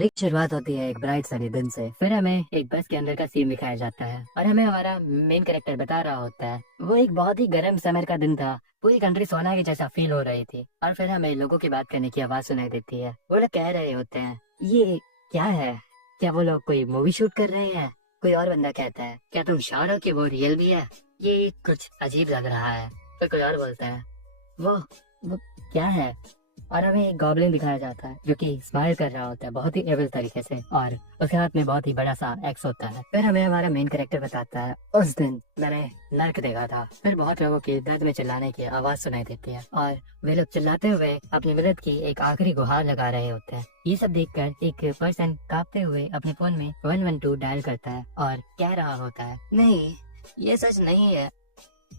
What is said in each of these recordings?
Story की शुरुआत होती है एक ब्राइट सनी दिन से। फिर हमें एक बस के अंदर का सीन दिखाया जाता है और हमें हमारा मेन कैरेक्टर बता रहा होता है वो एक बहुत ही गर्म समर का दिन था। पूरी कंट्री सोना के जैसा फील हो रही थी और फिर हमें लोगों की बात करने की आवाज सुनाई देती है। वो लोग कह रहे होते हैं ये क्या है, क्या वो लोग कोई मूवी शूट कर रहे हैं। कोई और बंदा कहता है क्या तुम श्योर हो कि वो रियल भी है, ये कुछ अजीब लग रहा है। फिर कोई और बोलता है वो क्या है। और हमें एक गॉब्लिन दिखाया जाता है जो कि स्माइल कर रहा होता है बहुत ही एविल तरीके से और उसके हाथ में बहुत ही बड़ा सा एक्स होता है। फिर हमें हमारा मेन कैरेक्टर बताता है उस दिन मैंने नर्क देखा था। फिर बहुत लोगों की दर्द में चिल्लाने की आवाज सुनाई देती है और वे लोग चिल्लाते हुए अपनी मदद की एक आखिरी गुहार लगा रहे होते हैं। ये सब देखकर एक पर्सन कांपते हुए अपने फोन में 112 डायल करता है और कह रहा होता है नहीं ये सच नहीं है,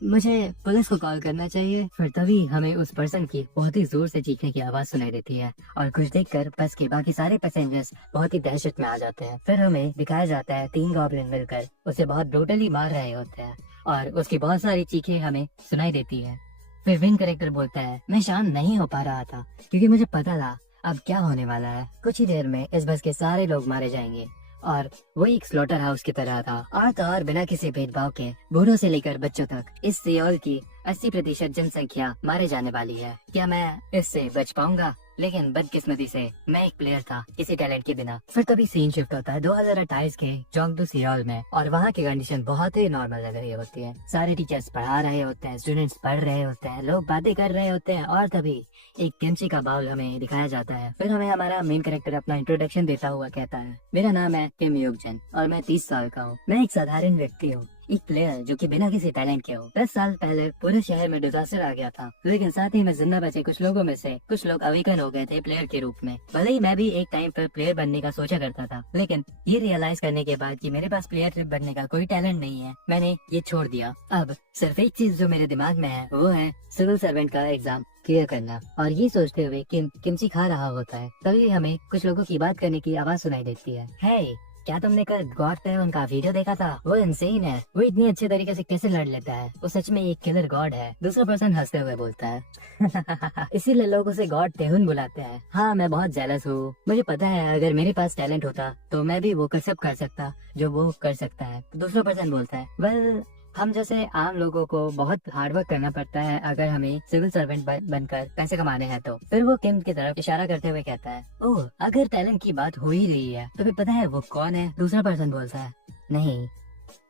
मुझे पुलिस को कॉल करना चाहिए। फिर तभी हमें उस पर्सन की बहुत ही जोर से चीखने की आवाज सुनाई देती है और कुछ देखकर बस के बाकी सारे पैसेंजर्स बहुत ही दहशत में आ जाते हैं। फिर हमें दिखाया जाता है 3 गॉब्लिन मिलकर उसे बहुत ब्रूटली मार रहे होते हैं और उसकी बहुत सारी चीखें हमें सुनाई देती है। फिर विन करेक्टर बोलता है मैं शांत नहीं हो पा रहा था क्योंकि मुझे पता था अब क्या होने वाला है। कुछ ही देर में इस बस के सारे लोग मारे जाएंगे और वो एक स्लॉटर हाउस की तरह था। और बिना किसी भेदभाव के बूढ़ों से लेकर बच्चों तक इस सियोल की 80% जनसंख्या मारे जाने वाली है। क्या मैं इससे बच पाऊंगा? लेकिन बदकिस्मती से मैं एक प्लेयर था किसी टैलेंट के बिना। फिर तभी सीन शिफ्ट होता है 2028 के जोंगडू सियोल में और वहाँ की कंडीशन बहुत ही नॉर्मल लग रही होती है। सारे टीचर्स पढ़ा रहे होते हैं, स्टूडेंट्स पढ़ रहे होते हैं, लोग बातें कर रहे होते हैं और तभी एक किमची का बाउल हमें दिखाया जाता है। फिर हमें हमारा मेन कैरेक्टर अपना इंट्रोडक्शन देता हुआ कहता है मेरा नाम है किम युगजन और मैं 30 साल का हूँ। मैं एक साधारण व्यक्ति हूँ, एक प्लेयर जो कि बिना किसी टैलेंट के हो। 10 साल पहले पूरे शहर में डिजास्टर आ गया था लेकिन साथ ही में जिंदा बचे कुछ लोगों में से कुछ लोग अवेकन हो गए थे प्लेयर के रूप में। भले ही मैं भी एक टाइम पर प्लेयर बनने का सोचा करता था लेकिन ये रियलाइज करने के बाद कि मेरे पास प्लेयर बनने का कोई टैलेंट नहीं है मैंने ये छोड़ दिया। अब सिर्फ एक चीज जो मेरे दिमाग में है वो है सिविल सर्वेंट का एग्जाम क्लियर करना। और ये सोचते हुए किमची खा रहा होता है तभी हमें कुछ लोगों की बात करने की आवाज सुनाई देती है। हे क्या तुमने कल गॉड सेवन का वीडियो देखा था? वो इंसेन है, वो इतनी अच्छे तरीके से कैसे लड़ लेता है, वो सच में एक किलर गॉड है। दूसरा पर्सन हंसते हुए बोलता है इसीलिए लोग उसे गॉड तेहुन बुलाते हैं। हाँ मैं बहुत जेलस हूँ, मुझे पता है अगर मेरे पास टैलेंट होता तो मैं भी वो सब कर सकता जो वो कर सकता है। दूसरा पर्सन बोलता है वेल हम जैसे आम लोगों को बहुत हार्डवर्क करना पड़ता है अगर हमें सिविल सर्वेंट बनकर पैसे कमाने हैं तो। फिर वो किम की तरफ इशारा करते हुए कहता है ओह अगर टैलेंट की बात हो ही रही है तो फिर पता है वो कौन है? दूसरा पर्सन बोलता है नहीं।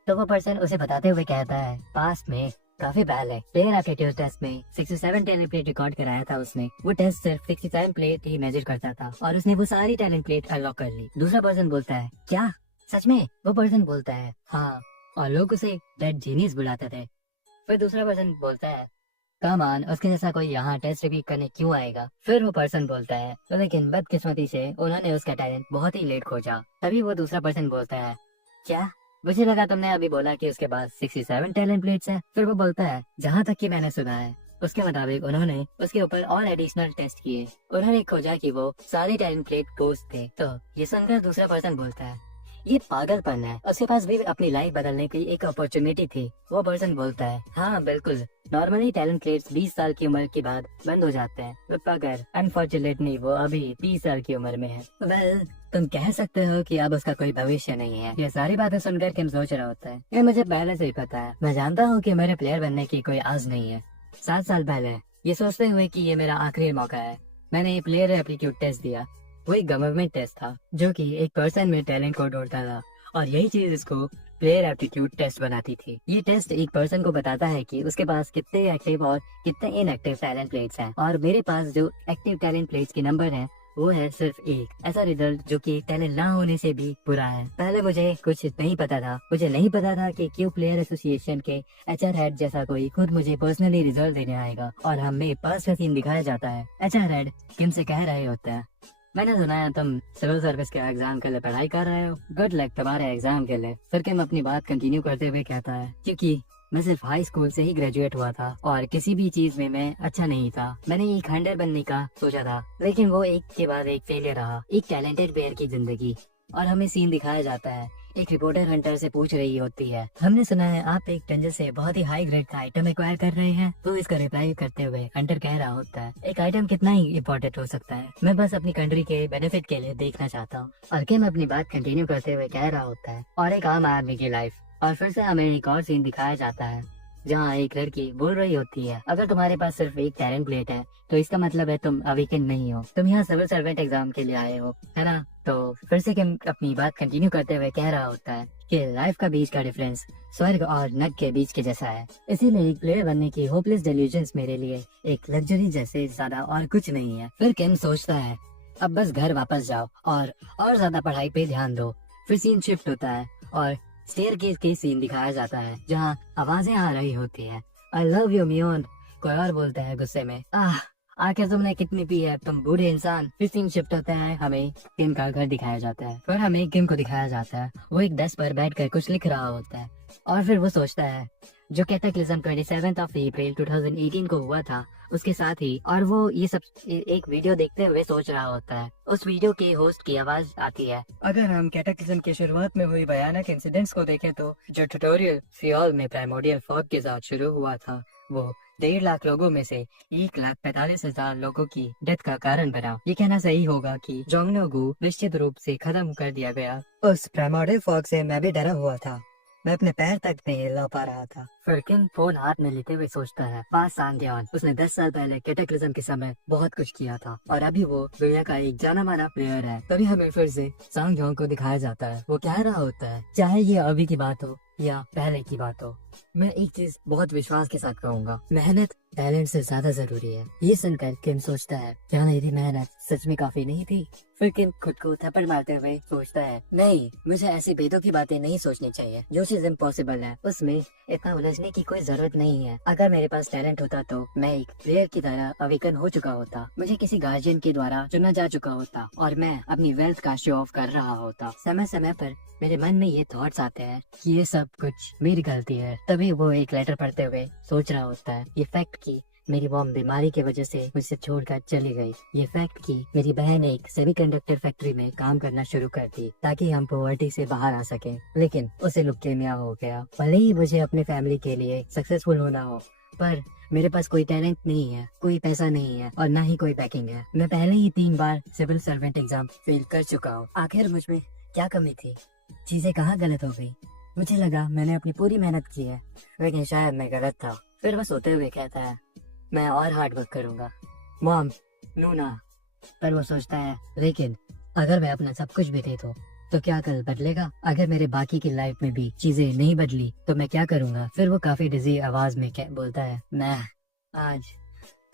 तो वो पर्सन उसे बताते हुए कहता है पास्ट में काफी पहले प्लेयर एप्टीट्यूड टेस्ट में 67 टैलेंट प्लेट रिकॉर्ड कराया था उसने। वो टेस्ट सिर्फ 67 प्लेट ही मेजर करता था और उसने वो सारी टैलेंट प्लेट अनलॉक कर ली। दूसरा पर्सन बोलता है क्या सच में? वो पर्सन बोलता है हाँ और लोग उसे डेड जीनियस बुलाते थे। फिर दूसरा पर्सन बोलता है कम ऑन उसके जैसा कोई यहाँ टेस्ट रिपीट करने क्यों आएगा? फिर वो पर्सन बोलता है तो लेकिन बदकिस्मती से उन्होंने उसका टैलेंट बहुत ही लेट खोजा। तभी वो दूसरा पर्सन बोलता है क्या? मुझे लगा तुमने अभी बोला कि उसके पास 67 टैलेंट प्लेट्स है। फिर वो बोलता है जहाँ तक कि मैंने सुना है उसके मुताबिक उन्होंने उसके ऊपर और एडिशनल टेस्ट किए, उन्होंने खोजा कि वो सारे टैलेंट प्लेट गोस्ट थे। तो ये सुनकर दूसरा पर्सन बोलता है ये पागलपन है, उसके पास भी अपनी लाइफ बदलने की एक अपॉर्चुनिटी थी। वो पर्सन बोलता है हाँ बिल्कुल, नॉर्मली टैलेंट प्लेट्स 20 साल की उम्र के बाद बंद हो जाते हैं मगर अनफॉर्चुनेटली वो अभी 30 साल की उम्र में है। वेल तुम कह सकते हो कि अब उसका कोई भविष्य नहीं है। ये सारी बातें सुनकर किम सोच रहा होता है ये मुझे पहले से ही पता है, मैं जानता हूँ कि मेरे प्लेयर बनने की कोई आस नहीं है। 7 साल पहले ये सोचते हुए कि ये मेरा आखिरी मौका है मैंने ये प्लेयर एप्टीट्यूड टेस्ट दिया। वो एक गवर्नमेंट टेस्ट था जो कि एक पर्सन में टैलेंट को ढूंढता था और यही चीज इसको प्लेयर एप्टीट्यूड टेस्ट बनाती थी। ये टेस्ट एक पर्सन को बताता है कि उसके पास कितने एक्टिव और कितने इनएक्टिव टैलेंट प्लेट्स हैं और मेरे पास जो एक्टिव टैलेंट प्लेट्स के नंबर हैं वो है सिर्फ 1। ऐसा रिजल्ट जो कि टैलेंट ना होने से भी बुरा है। पहले मुझे कुछ नहीं पता था, मुझे नहीं पता था कि क्यों प्लेयर एसोसिएशन के एचआर हेड जैसा कोई खुद मुझे पर्सनली रिजल्ट देने आएगा और हमें पास का सीन दिखाया जाता है। एचआर हेड किम से कह रहे होते हैं मैंने सुना है तुम सिविल सर्विस के एग्जाम के लिए पढ़ाई कर रहे हो, गुड लक तुम्हारे एग्जाम के लिए। फिर किम अपनी बात कंटिन्यू करते हुए कहता है क्योंकि मैं सिर्फ हाई स्कूल से ही ग्रेजुएट हुआ था और किसी भी चीज में मैं अच्छा नहीं था। मैंने एक हंटर बनने का सोचा था लेकिन वो एक के बाद एक फेलियर रहा। एक टैलेंटेड प्लेयर की जिंदगी और हमें सीन दिखाया जाता है। एक रिपोर्टर हंटर से पूछ रही होती है, हमने सुना है आप एक टेंजर से बहुत ही हाई ग्रेड का आइटम एक्वायर कर रहे हैं। तो इसका रिप्लाई करते हुए हंटर कह रहा होता है, एक आइटम कितना ही इम्पोर्टेंट हो सकता है, मैं बस अपनी कंट्री के बेनिफिट के लिए देखना चाहता हूँ। और किम अपनी बात कंटिन्यू करते हुए कह रहा होता है, और एक आम आदमी की लाइफ। और फिर से हमें एक और सीन दिखाया जाता है जहाँ एक लड़की बोल रही होती है, अगर तुम्हारे पास सिर्फ एक टैलेंट प्लेट है तो इसका मतलब है तुम अवेकन नहीं हो, तुम यहाँ सिविल सर्वेंट एग्जाम के लिए आए हो, है ना। तो फिर से किम अपनी बात कंटिन्यू करते हुए कह रहा होता है कि लाइफ का बीच का डिफरेंस स्वर्ग और नर्क के बीच के जैसा है, इसीलिए एक प्लेयर बनने की होपलेस डेल्यूजन्स मेरे लिए एक लग्जरी जैसे ज्यादा और कुछ नहीं है। फिर किम सोचता है, अब बस घर वापस जाओ और ज्यादा पढ़ाई पे ध्यान दो। फिर सीन शिफ्ट होता है और स्टेयरकेस के सीन दिखाया जाता है जहाँ आवाजें आ रही होती है, आई लव यू मियोन। कोई और बोलता है गुस्से में, आखिर तुमने कितनी पी है तुम बूढ़े इंसान। फिर सीन शिफ्ट होता है, हमें किम का घर दिखाया जाता है। फिर हमें किम को दिखाया जाता है, वो एक डेस्क पर बैठकर कुछ लिख रहा होता है। और फिर वो सोचता है जो कैटाक्लिज्म 27 अप्रैल 2018 को हुआ था उसके साथ ही, और वो ये सब एक वीडियो देखते हुए सोच रहा होता है। उस वीडियो के होस्ट की आवाज आती है, अगर हम कैटाक्लिज्म के शुरुआत में हुई भयानक इंसिडेंट्स को देखें तो जो ट्यूटोरियल सियोल में प्राइमोर्डियल फॉग के साथ शुरू हुआ था वो 1.5 लाख लोगों में से 1,45,000 लोगों की डेथ का कारण बना। ये कहना सही होगा कि जोंगनोगु निश्चित रूप से खत्म कर दिया गया। उस प्राइमोर्डियल फॉग से मैं भी डरा हुआ था, मैं अपने पैर तक नहीं हिला पा रहा था। फिर किम फोन हाथ में लेते हुए सोचता है, पास सांग्यान, उसने 10 साल पहले कैटाक्लिज्म के समय बहुत कुछ किया था और अभी वो दुनिया का एक जाना माना प्लेयर है। तभी हमें फिर से सांग्यान को दिखाया जाता है, वो कह रहा होता है, चाहे ये अभी की बात हो या पहले की बात हो, मैं एक चीज बहुत विश्वास के साथ कहूंगा, मेहनत टैलेंट से ज्यादा जरूरी है। ये सुनकर किम सोचता है, क्या मेरी मेहनत सच में काफी नहीं थी। फिर किम खुद को थप्पड़ मारते हुए सोचता है, नहीं, मुझे ऐसी बेदों की बातें नहीं सोचनी चाहिए। जो चीज इम्पॉसिबल है उसमें इतना उलझने की कोई जरूरत नहीं है। अगर मेरे पास टैलेंट होता तो मैं एक प्लेयर की तरह अवेकन हो चुका होता, मुझे किसी गार्जियन के द्वारा चुना जा चुका होता और मैं अपनी वेल्थ का शो ऑफ कर रहा होता। समय समय पर मेरे मन में ये थॉट्स आते हैं कि ये सब कुछ मेरी गलती है। तभी वो एक लेटर पढ़ते हुए सोच रहा होता है, ये फैक्ट की मेरी मॉम बीमारी की वजह से मुझसे छोड़कर चली गई, ये फैक्ट की मेरी बहन एक सेमीकंडक्टर फैक्ट्री में काम करना शुरू कर दी ताकि हम पॉवर्टी से बाहर आ सकें, लेकिन उसे लुकेमिया हो गया। भले ही मुझे अपने फैमिली के लिए सक्सेसफुल होना हो, पर मेरे पास कोई टैलेंट नहीं है, कोई पैसा नहीं है और ना ही कोई बैकिंग है। मैं पहले ही 3 बार सिविल सर्वेंट एग्जाम फेल कर चुका हूँ। आखिर मुझ में क्या कमी थी, चीजें कहाँ गलत हो गई। मुझे लगा मैंने अपनी पूरी मेहनत की है, लेकिन शायद मैं गलत था। फिर वह सोते हुए कहता है, मैं और हार्ड वर्क करूंगा मॉम, लूना। पर वो सोचता है, लेकिन अगर मैं अपना सब कुछ भी दे दूं तो क्या कल बदलेगा? अगर मेरे बाकी की लाइफ में भी चीजें नहीं बदली तो मैं क्या करूंगा? फिर वो काफी डिजी आवाज में बोलता है, मैं आज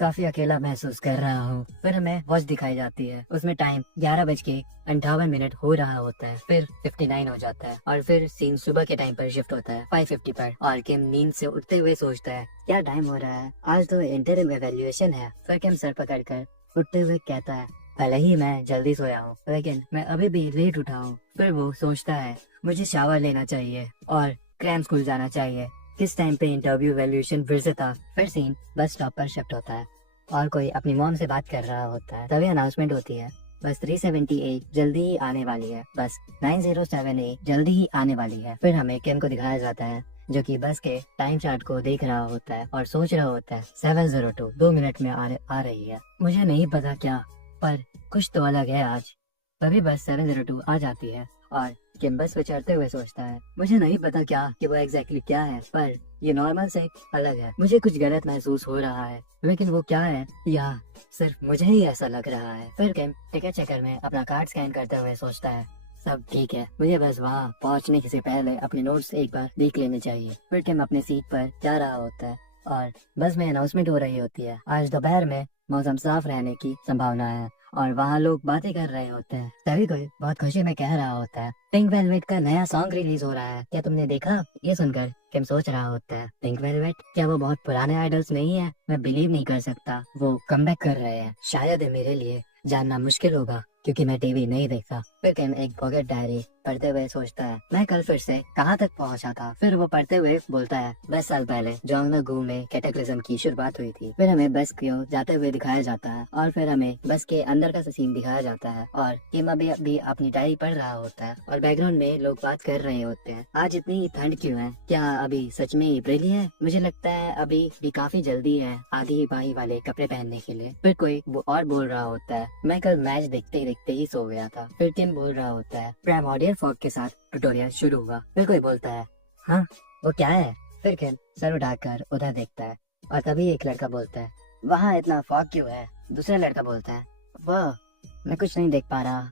काफी अकेला महसूस कर रहा हूँ। फिर हमें वॉच दिखाई जाती है, उसमें टाइम 11:58 हो रहा होता है। फिर 59 हो जाता है और फिर सीन सुबह के टाइम पर शिफ्ट होता है 5:50 पर। और किम नींद से उठते हुए सोचता है, क्या टाइम हो रहा है, आज तो इंटरम एवेल्युएशन है। फिर किम सर पकड़कर उठते हुए कहता है, भले ही मैं जल्दी सोया हूँ लेकिन मैं अभी भी लेट उठा हूँ। फिर वो सोचता है, मुझे शावर लेना चाहिए और क्रैम स्कूल जाना चाहिए। किस टाइम पे इंटरव्यू वैल्यूएशन फिर से था। फिर सीन बस स्टॉप पर शिफ्ट होता है और कोई अपनी मॉम से बात कर रहा होता है। तभी अनाउंसमेंट होती है, बस 378 जल्दी ही आने वाली है, बस 907A जल्दी ही आने वाली है। फिर हमें किम को दिखाया जाता है जो कि बस के टाइम चार्ट को देख रहा होता है और सोच रहा होता है 7:02 2 मिनट में आ रही है। मुझे नहीं पता क्या, पर कुछ तो अलग है आज। तभी बस 7:02 आ जाती है और किम बस पे चढ़ते हुए सोचता है, मुझे नहीं पता क्या कि वो एग्जैक्टली क्या है, पर ये नॉर्मल से अलग है। मुझे कुछ गलत महसूस हो रहा है, लेकिन वो क्या है या सिर्फ मुझे ही ऐसा लग रहा है। फिर किम टिकट चेकर में अपना कार्ड स्कैन करते हुए सोचता है, सब ठीक है, मुझे बस वहाँ पहुँचने से पहले अपने नोट्स एक बार देख लेने चाहिए। फिर किम अपने सीट पर जा रहा होता है और बस में अनाउंसमेंट हो रही होती है, आज दोपहर में मौसम साफ रहने की संभावना है और वहाँ लोग बातें कर रहे होते हैं। तभी कोई बहुत खुशी में कह रहा होता है, पिंक वेलवेट का नया सॉन्ग रिलीज हो रहा है, क्या तुमने देखा? ये सुनकर किम सोच रहा होता है, पिंक वेलवेट, क्या वो बहुत पुराने आइडल्स नहीं है? मैं बिलीव नहीं कर सकता वो कमबैक कर रहे हैं। शायद मेरे लिए जानना मुश्किल होगा क्योंकि मैं टीवी नहीं देखता। फिर किम एक पॉकेट डायरी पढ़ते हुए सोचता है, मैं कल फिर से कहाँ तक पहुँचा था। फिर वो पढ़ते हुए बोलता है, 10 साल पहले जोंगनोगू में कैटेक्लिज्म की शुरुआत हुई थी। फिर हमें बस को जाते हुए दिखाया जाता है और फिर हमें बस के अंदर का सीन दिखाया जाता है और किम अभी अपनी डायरी पढ़ रहा होता है और बैकग्राउंड में लोग बात कर रहे होते हैं। आज इतनी ठंड क्यों है? क्या अभी सच में अप्रैल ही है? मुझे लगता है अभी भी काफी जल्दी है आधी बाही वाले कपड़े पहनने के लिए। फिर कोई और बोल रहा होता है, मैं कल मैच देखते ही सो गया था। फिर किम बोल रहा होता है, प्राइमोर्डियल फॉग के साथ ट्यूटोरियल शुरू हुआ। फिर कोई बोलता है, हाँ वो क्या है? फिर किम सर उठाकर उधर देखता है और तभी एक लड़का बोलता है, वहाँ इतना फॉग क्यों है? दूसरा लड़का बोलता है, वाह मैं कुछ नहीं देख पा रहा,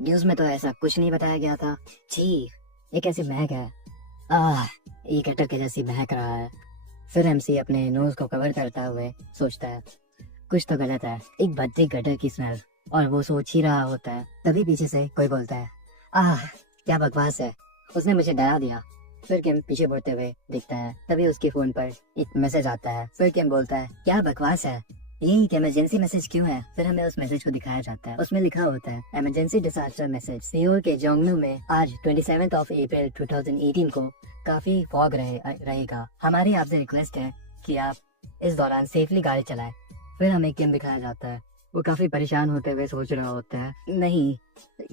न्यूज में तो ऐसा कुछ नहीं बताया गया था। छी ये कैसी महक है, ये कटर के जैसी महक रहा है। फिर एमसी अपने नोज को कवर करता हुए सोचता है, कुछ तो गलत है, एक भद्दी गटर की स्मेल। और वो सोच ही रहा होता है तभी पीछे से कोई बोलता है, क्या बकवास है, उसने मुझे डरा दिया। फिर किम पीछे बढ़ते हुए दिखता है तभी उसके फोन पर एक मैसेज आता है। फिर किम बोलता है, क्या बकवास है, ये इमरजेंसी मैसेज क्यों है? फिर हमें उस मैसेज को दिखाया जाता है। उसमें लिखा होता है, इमरजेंसी डिजास्टर मैसेज, सियोल के जोंगनू में आज 27 अप्रैल 2018 को काफी फॉग रहेगा। हमारी आपसे रिक्वेस्ट है कि आप इस दौरान सेफली गाड़ी चलाएं। फिर हमें किम दिखाया जाता है, वो काफी परेशान होते हुए सोच रहा होता है, नहीं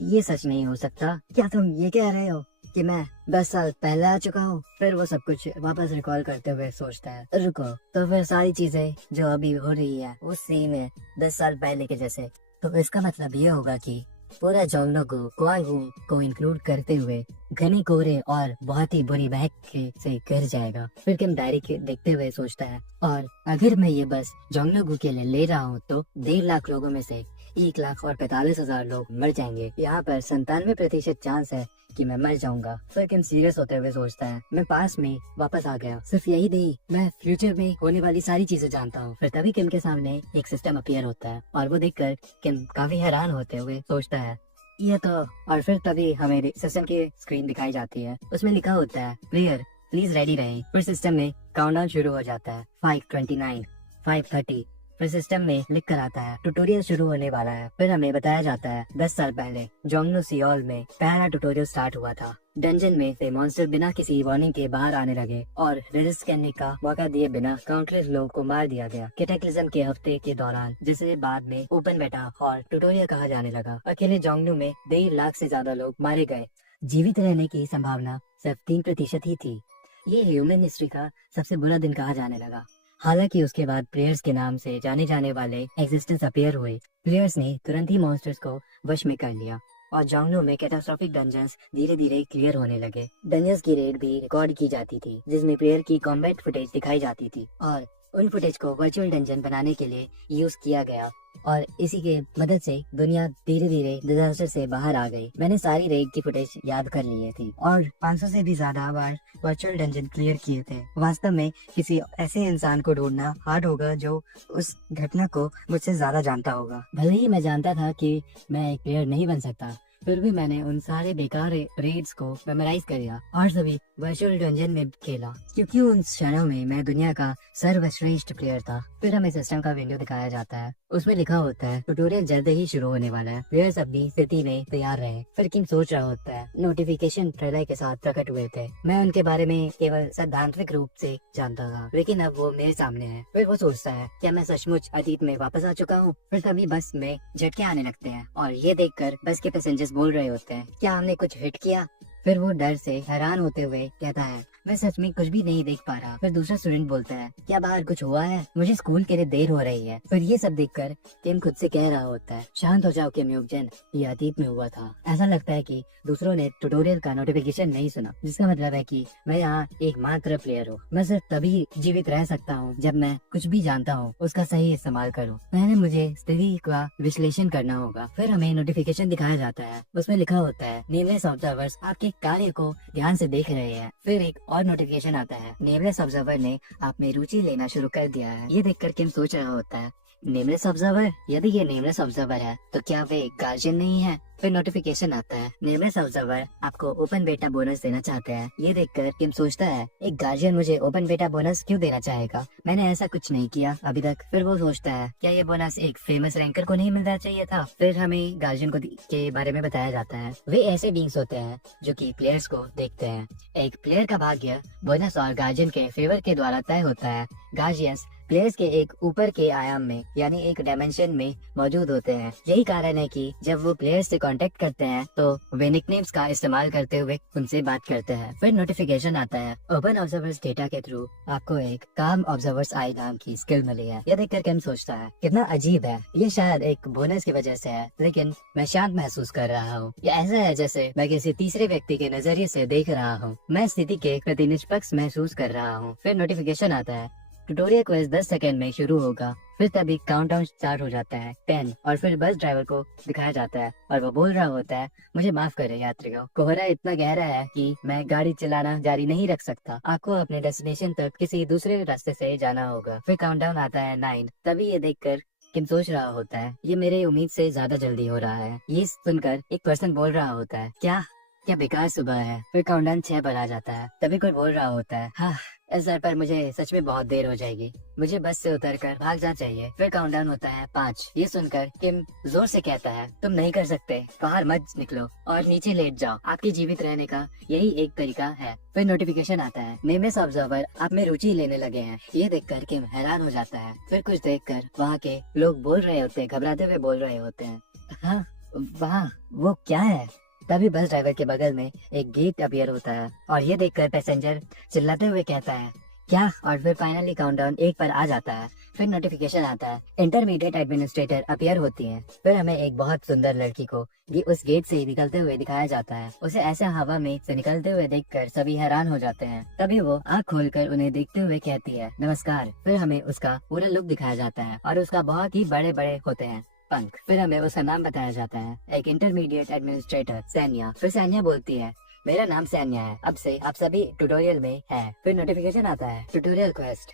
ये सच नहीं हो सकता, क्या तुम ये कह रहे हो कि मैं 10 साल पहले आ चुका हूँ? फिर वो सब कुछ वापस रिकॉल करते हुए सोचता है, रुको तो फिर सारी चीजें जो अभी हो रही है वो सेम है 10 साल पहले के जैसे। तो इसका मतलब ये होगा कि पूरा जोंगनोगू क्वांगू को इंक्लूड करते हुए घने कोहरे और बहुत ही बुरी महक से गिर जाएगा। फिर किम डायरी के देखते हुए सोचता है, और अगर मैं ये बस जोंगनोगू के लिए ले रहा हूँ तो 1.5 लाख लोगों में से 1,45,000 लोग मर जाएंगे। यहाँ पर 97% चांस है कि मैं मर जाऊंगा। फिर किम सीरियस होते हुए सोचता है, मैं पास में वापस आ गया, सिर्फ यही नहीं मैं फ्यूचर में होने वाली सारी चीजें जानता हूँ। फिर तभी किम के सामने एक सिस्टम अपीयर होता है और वो देखकर किम काफी हैरान होते हुए सोचता है, ये तो। और फिर तभी हमें सिस्टम की स्क्रीन दिखाई जाती है, उसमें लिखा होता है, प्लेयर प्लीज रेडी रहें। फिर सिस्टम में काउंटडाउन शुरू हो जाता है, 5:29, 5:30। फिर सिस्टम में लिख कर आता है, ट्यूटोरियल शुरू होने वाला है। फिर हमें बताया जाता है 10 साल पहले जोंगनो सियोल में पहला ट्यूटोरियल स्टार्ट हुआ था। डंजन में से मॉन्स्टर बिना किसी वार्निंग के बाहर आने लगे और रेजिस्ट करने का मौका दिए बिना काउंटलेस लोगों को मार दिया गया। कैटेक्लिज्म के हफ्ते के दौरान, जिसे बाद में ओपन बेटा और ट्यूटोरियल कहा जाने लगा, अकेले जोंगनो में 1.5 लाख से ज्यादा लोग मारे गए। जीवित रहने की संभावना सिर्फ 3% ही थी। ये ह्यूमन हिस्ट्री का सबसे बुरा दिन कहा जाने लगा। हालांकि उसके बाद प्लेयर्स के नाम से जाने जाने वाले एग्जिस्टेंस अपीयर हुए। प्लेयर्स ने तुरंत ही मॉन्स्टर्स को वश में कर लिया और जोंगनो में कैटास्ट्रॉफिक डंजन्स धीरे धीरे क्लियर होने लगे। डंजन्स की रेड भी रिकॉर्ड की जाती थी, जिसमें प्लेयर की कॉम्बैट फुटेज दिखाई जाती थी और उन फुटेज को वर्चुअल डंजन बनाने के लिए यूज किया गया और इसी के मदद से दुनिया धीरे धीरे डिजास्टर से बाहर आ गई। मैंने सारी रेड की फुटेज याद कर लिए थी और 500 से भी ज्यादा बार वर्चुअल डंजन क्लियर किए थे। वास्तव में किसी ऐसे इंसान को ढूंढना हार्ड होगा जो उस घटना को मुझसे ज्यादा जानता होगा। भले ही मैं जानता था कि मैं एक प्लेयर नहीं बन सकता, फिर भी मैंने उन सारे बेकार रेड्स को मेमोराइज कर लिया और सभी वर्चुअल डंजन में खेला, क्योंकि उन क्षणों में मैं दुनिया का सर्वश्रेष्ठ प्लेयर था। फिर हमें सिस्टम का वीडियो दिखाया जाता है, उसमें लिखा होता है, ट्यूटोरियल जल्द ही शुरू होने वाला है, प्लेयर्स अपनी स्थिति में तैयार रहे। फिर किम सोच रहा होता है, नोटिफिकेशन ट्रेलर के साथ प्रकट हुए थे, मैं उनके बारे में केवल सैद्धांतिक रूप से जानता था, लेकिन अब वो मेरे सामने है। फिर वो सोचता है, क्या मैं सचमुच अतीत में वापस आ चुका हूँ? फिर तभी बस में झटके आने लगते हैं और ये देखकर बस के पैसेंजर्स बोल रहे होते हैं, क्या हमने कुछ हिट किया? फिर वो डर से हैरान होते हुए कहता है, मैं सच में कुछ भी नहीं देख पा रहा। फिर दूसरा स्टूडेंट बोलता है, क्या बाहर कुछ हुआ है? मुझे स्कूल के लिए देर हो रही है। फिर ये सब देखकर किम खुद से कह रहा होता है, शांत हो जाओ किम युगजन, ये अतीत में हुआ था। ऐसा लगता है कि दूसरों ने ट्यूटोरियल का नोटिफिकेशन नहीं सुना, जिसका मतलब है कि मैं यहाँ एकमात्र प्लेयर हूँ। मैं सिर्फ तभी जीवित रह सकता हूँ जब मैं कुछ भी जानता हूँ उसका सही इस्तेमाल करूँ। पहले मुझे स्थिति का विश्लेषण करना होगा। फिर हमें नोटिफिकेशन दिखाया जाता है, उसमें लिखा होता है, नेमलेस ऑब्जर्वर्स आपके कार्य को ध्यान से देख रहे हैं। फिर एक और नोटिफिकेशन आता है, नेमलेस ऑब्जर्वर ने आप में रुचि लेना शुरू कर दिया है। ये देखकर किम सोच रहा होता है, नेमलेस ऑब्जर्वर? यदि ये नेमलेस ऑब्जर्वर है तो क्या वे गार्जियन नहीं है? फिर नोटिफिकेशन आता है, नेमलेस ऑब्जर्वर आपको ओपन बेटा बोनस देना चाहते हैं। ये देखकर किम सोचता है, एक गार्जियन मुझे ओपन बेटा बोनस क्यों देना चाहेगा? मैंने ऐसा कुछ नहीं किया अभी तक। फिर वो सोचता है, क्या ये बोनस एक फेमस रैंकर को नहीं मिलना चाहिए था? फिर हमें गार्जियन को के बारे में बताया जाता है। वे ऐसे बींग्स होते हैं जो कि प्लेयर्स को देखते हैं। एक प्लेयर का भाग्य बोनस और गार्जियन के फेवर के द्वारा तय होता है। गार्जियंस प्लेयर्स के एक ऊपर के आयाम में यानी एक डायमेंशन में मौजूद होते हैं। यही कारण है कि जब वो प्लेयर्स से कांटेक्ट करते हैं तो वे निकनेम्स का इस्तेमाल करते हुए उनसे बात करते हैं। फिर नोटिफिकेशन आता है, ओपन ऑब्जर्वर्स डेटा के थ्रू आपको एक काम ऑब्जर्वर्स आई नाम की स्किल मिली है। यह देखकर किम सोचता है, कितना अजीब है, ये शायद एक बोनस की वजह से है, लेकिन मैं शांत महसूस कर रहा हूँ। ये ऐसा है जैसे मैं किसी तीसरे व्यक्ति के नजरिए से देख रहा हूँ। मैं स्थिति के प्रति निष्पक्ष महसूस कर रहा हूँ। फिर नोटिफिकेशन आता है, ट्यूटोरियल क्विज 10 सेकंड में शुरू होगा। फिर तभी काउंटडाउन स्टार्ट हो जाता है, 10, और फिर बस ड्राइवर को दिखाया जाता है और वो बोल रहा होता है, मुझे माफ करें यात्रियों, कोहरा इतना गहरा है कि मैं गाड़ी चलाना जारी नहीं रख सकता। आपको अपने डेस्टिनेशन तक किसी दूसरे रास्ते से जाना होगा। फिर काउंटडाउन आता है 9। तभी ये देखकर किम सोच रहा होता है, ये मेरे उम्मीद से ज्यादा जल्दी हो रहा है। ये सुनकर एक पर्सन बोल रहा होता है, क्या क्या बेकार सुबह है। फिर काउंटडाउन 6 पर आ जाता है। तभी कोई बोल रहा होता है, हाँ इस दर पर मुझे सच में बहुत देर हो जाएगी, मुझे बस से उतरकर भाग जाना चाहिए। फिर काउंटडाउन होता है 5। ये सुनकर किम जोर से कहता है, तुम नहीं कर सकते, बाहर मत निकलो और नीचे लेट जाओ, आपके जीवित रहने का यही एक तरीका है। फिर नोटिफिकेशन आता है, नेमलेस ऑब्जर्वर आप में रुचि लेने लगे हैं। ये देखकर किम हैरान हो जाता है। फिर कुछ देखकर वहाँ के लोग बोल रहे होते हैं, घबराते हुए बोल रहे होते हैं, हाँ वहाँ वो क्या है? तभी बस ड्राइवर के बगल में एक गेट अपीयर होता है और ये देखकर पैसेंजर चिल्लाते हुए कहता है, क्या? और फिर फाइनली काउंटडाउन 1 पर आ जाता है। फिर नोटिफिकेशन आता है, इंटरमीडिएट एडमिनिस्ट्रेटर अपीयर होती है। फिर हमें एक बहुत सुंदर लड़की को ये उस गेट से निकलते हुए दिखाया जाता है। उसे ऐसे हवा में से निकलते हुए देखकर सभी हैरान हो जाते हैं। तभी वो आँख खोलकर उन्हें देखते हुए कहती है, नमस्कार। फिर हमें उसका पूरा लुक दिखाया जाता है और उसका बहुत ही बड़े बड़े होते हैं पंख। फिर हमें उसका नाम बताया जाता है, एक इंटरमीडिएट एडमिनिस्ट्रेटर सैन्या। फिर सैन्या बोलती है, मेरा नाम सैन्या है, अब से आप सभी ट्यूटोरियल में है। फिर नोटिफिकेशन आता है, ट्यूटोरियल क्वेस्ट,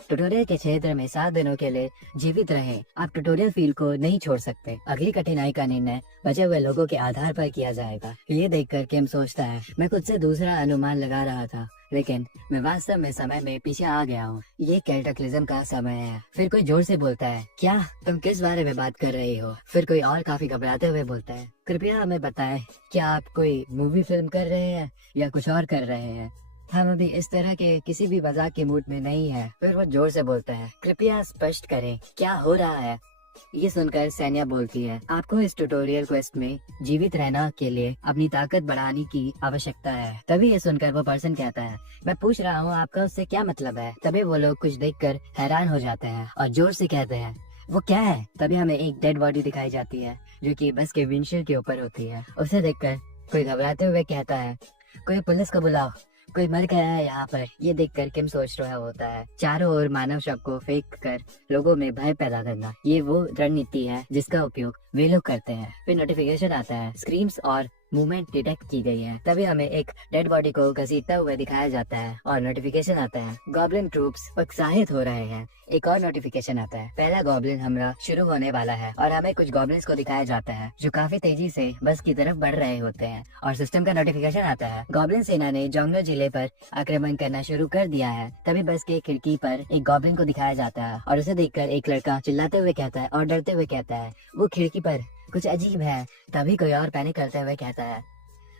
ट्यूटोरियल के क्षेत्र में 7 दिनों के लिए जीवित रहें। आप ट्यूटोरियल फील्ड को नहीं छोड़ सकते। अगली कठिनाई का निर्णय बचे हुए लोगों के आधार पर किया जाएगा। ये देखकर किम सोचता है, मैं खुद से दूसरा अनुमान लगा रहा था, लेकिन मैं वास्तव में समय में पीछे आ गया हूँ। ये कैटाक्लिज्म का समय है। फिर कोई जोर से बोलता है, क्या तुम किस बारे में बात कर रही हो? फिर कोई और काफी घबराते हुए बोलता है, कृपया हमें बताएं, क्या आप कोई मूवी फिल्म कर रहे हैं या कुछ और कर रहे हैं? हम अभी इस तरह के किसी भी मजाक के मूड में नहीं है। फिर वो जोर से बोलता है, कृपया स्पष्ट करें, क्या हो रहा है? ये सुनकर सैन्या बोलती है, आपको इस ट्यूटोरियल क्वेस्ट में जीवित रहना के लिए अपनी ताकत बढ़ाने की आवश्यकता है। तभी ये सुनकर वो पर्सन कहता है, मैं पूछ रहा हूँ आपका उससे क्या मतलब है? तभी वो लोग कुछ देखकर हैरान हो जाते हैं और जोर से कहते हैं, वो क्या है? तभी हमें एक डेड बॉडी दिखाई जाती है जो कि बस के विंडशील्ड के ऊपर होती है। उसे देखकर कोई घबराते हुए कहता है, कोई पुलिस को बुलाओ, कोई मर गया है यहाँ पर। ये देखकर किम सोच रहा होता है, चारों ओर मानव शव को फेंक कर लोगों में भय पैदा करना, ये वो रणनीति है जिसका उपयोग वे लोग करते हैं। फिर नोटिफिकेशन आता है, स्क्रीम्स और मूवमेंट डिटेक्ट की गई है। तभी हमें एक डेड बॉडी को घसीटता हुआ दिखाया जाता है और नोटिफिकेशन आता है, गॉब्लिन ट्रूप्स उत्साहित हो रहे हैं। एक और नोटिफिकेशन आता है, पहला गॉब्लिन हमला शुरू होने वाला है और हमें कुछ गॉब्लिन्स को दिखाया जाता है जो काफी तेजी से बस की तरफ बढ़ रहे होते हैं। और सिस्टम का नोटिफिकेशन आता है, गॉब्लिन सेना ने जोंगनो जिले पर आक्रमण करना शुरू कर दिया है। तभी बस के खिड़की पर एक गॉब्लिन को दिखाया जाता है और उसे देखकर एक लड़का चिल्लाते हुए कहता है और डरते हुए कहता है, वो खिड़की पर कुछ अजीब है। तभी कोई और पैनिक करते हुए कहता है,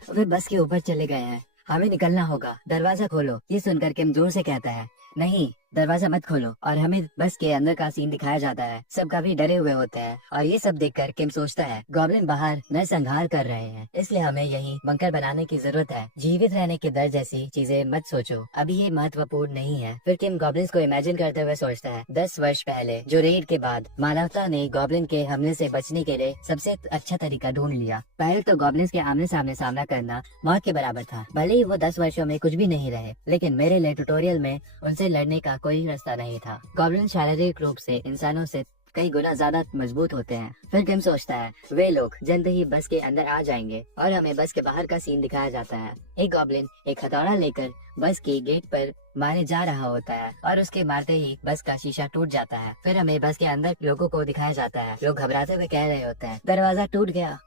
वे बस के ऊपर चले गए हैं, हमें निकलना होगा, दरवाजा खोलो। ये सुनकर किम जोर से कहता है, नहीं दरवाजा मत खोलो। और हमें बस के अंदर का सीन दिखाया जाता है, सब काफी डरे हुए होते हैं और ये सब देखकर किम सोचता है, गॉब्लिन बाहर नरसंहार कर रहे हैं, इसलिए हमें यही बंकर बनाने की जरूरत है। जीवित रहने के दर जैसी चीजें मत सोचो, अभी ये महत्वपूर्ण नहीं है। फिर किम गॉब्लिन्स को इमेजिन करते हुए सोचता है, 10 वर्ष पहले जो रेड के बाद मानवता ने गॉब्लिन के हमले से बचने के लिए सबसे अच्छा तरीका ढूंढ लिया। पहले तो गॉब्लिन्स के आमने सामने सामना करना मौत के बराबर था। भले ही वो 10 वर्षों में कुछ भी नहीं रहे, लेकिन मेरे लिए ट्यूटोरियल में उनसे लड़ने का कोई रास्ता नहीं था। गॉब्लिन शारीरिक रूप से इंसानों से कई गुना ज्यादा मजबूत होते हैं। फिर किम सोचता है वे लोग जल्द ही बस के अंदर आ जाएंगे और हमें बस के बाहर का सीन दिखाया जाता है। एक गॉब्लिन एक हथौड़ा लेकर बस के गेट पर मारने जा रहा होता है और उसके मारते ही बस का शीशा टूट जाता है। फिर हमें बस के अंदर लोगों को दिखाया जाता है। लोग घबराते हुए कह रहे होते हैं दरवाजा टूट गया।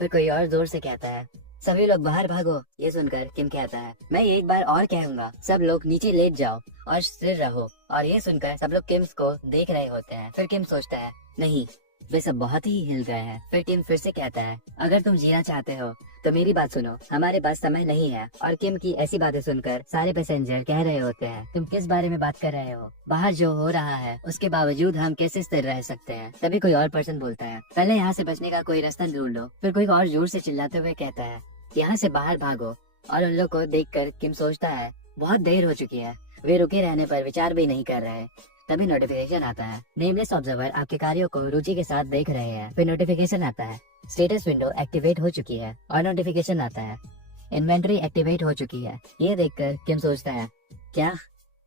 फिर कोई और जोर से कहता है सभी लोग बाहर भागो। ये सुनकर किम कहता है मैं एक बार और कहूंगा, सब लोग नीचे लेट जाओ और स्थिर रहो। और ये सुनकर सब लोग किम को देख रहे होते हैं। फिर किम सोचता है नहीं, वे सब बहुत ही हिल गए हैं। फिर किम फिर से कहता है अगर तुम जीना चाहते हो तो मेरी बात सुनो, हमारे पास समय नहीं है। और किम की ऐसी बातें सुनकर सारे पैसेंजर कह रहे होते हैं तुम किस बारे में बात कर रहे हो, बाहर जो हो रहा है उसके बावजूद हम कैसे स्थिर रह सकते हैं। तभी कोई और पर्सन बोलता है पहले यहाँ से बचने का कोई रास्ता ढूंढ लो। फिर कोई और जोर से चिल्लाते हुए कहता है यहाँ से बाहर भागो। और उन लोग को देखकर किम सोचता है बहुत देर हो चुकी है, वे रुके रहने पर विचार भी नहीं कर रहे। तभी नोटिफिकेशन आता है नेमलेस ऑब्जर्वर आपके कार्यों को रुचि के साथ देख रहे हैं। फिर नोटिफिकेशन आता है स्टेटस विंडो एक्टिवेट हो चुकी है। और नोटिफिकेशन आता है इन्वेंटरी एक्टिवेट हो चुकी है। ये देखकर किम सोचता है क्या।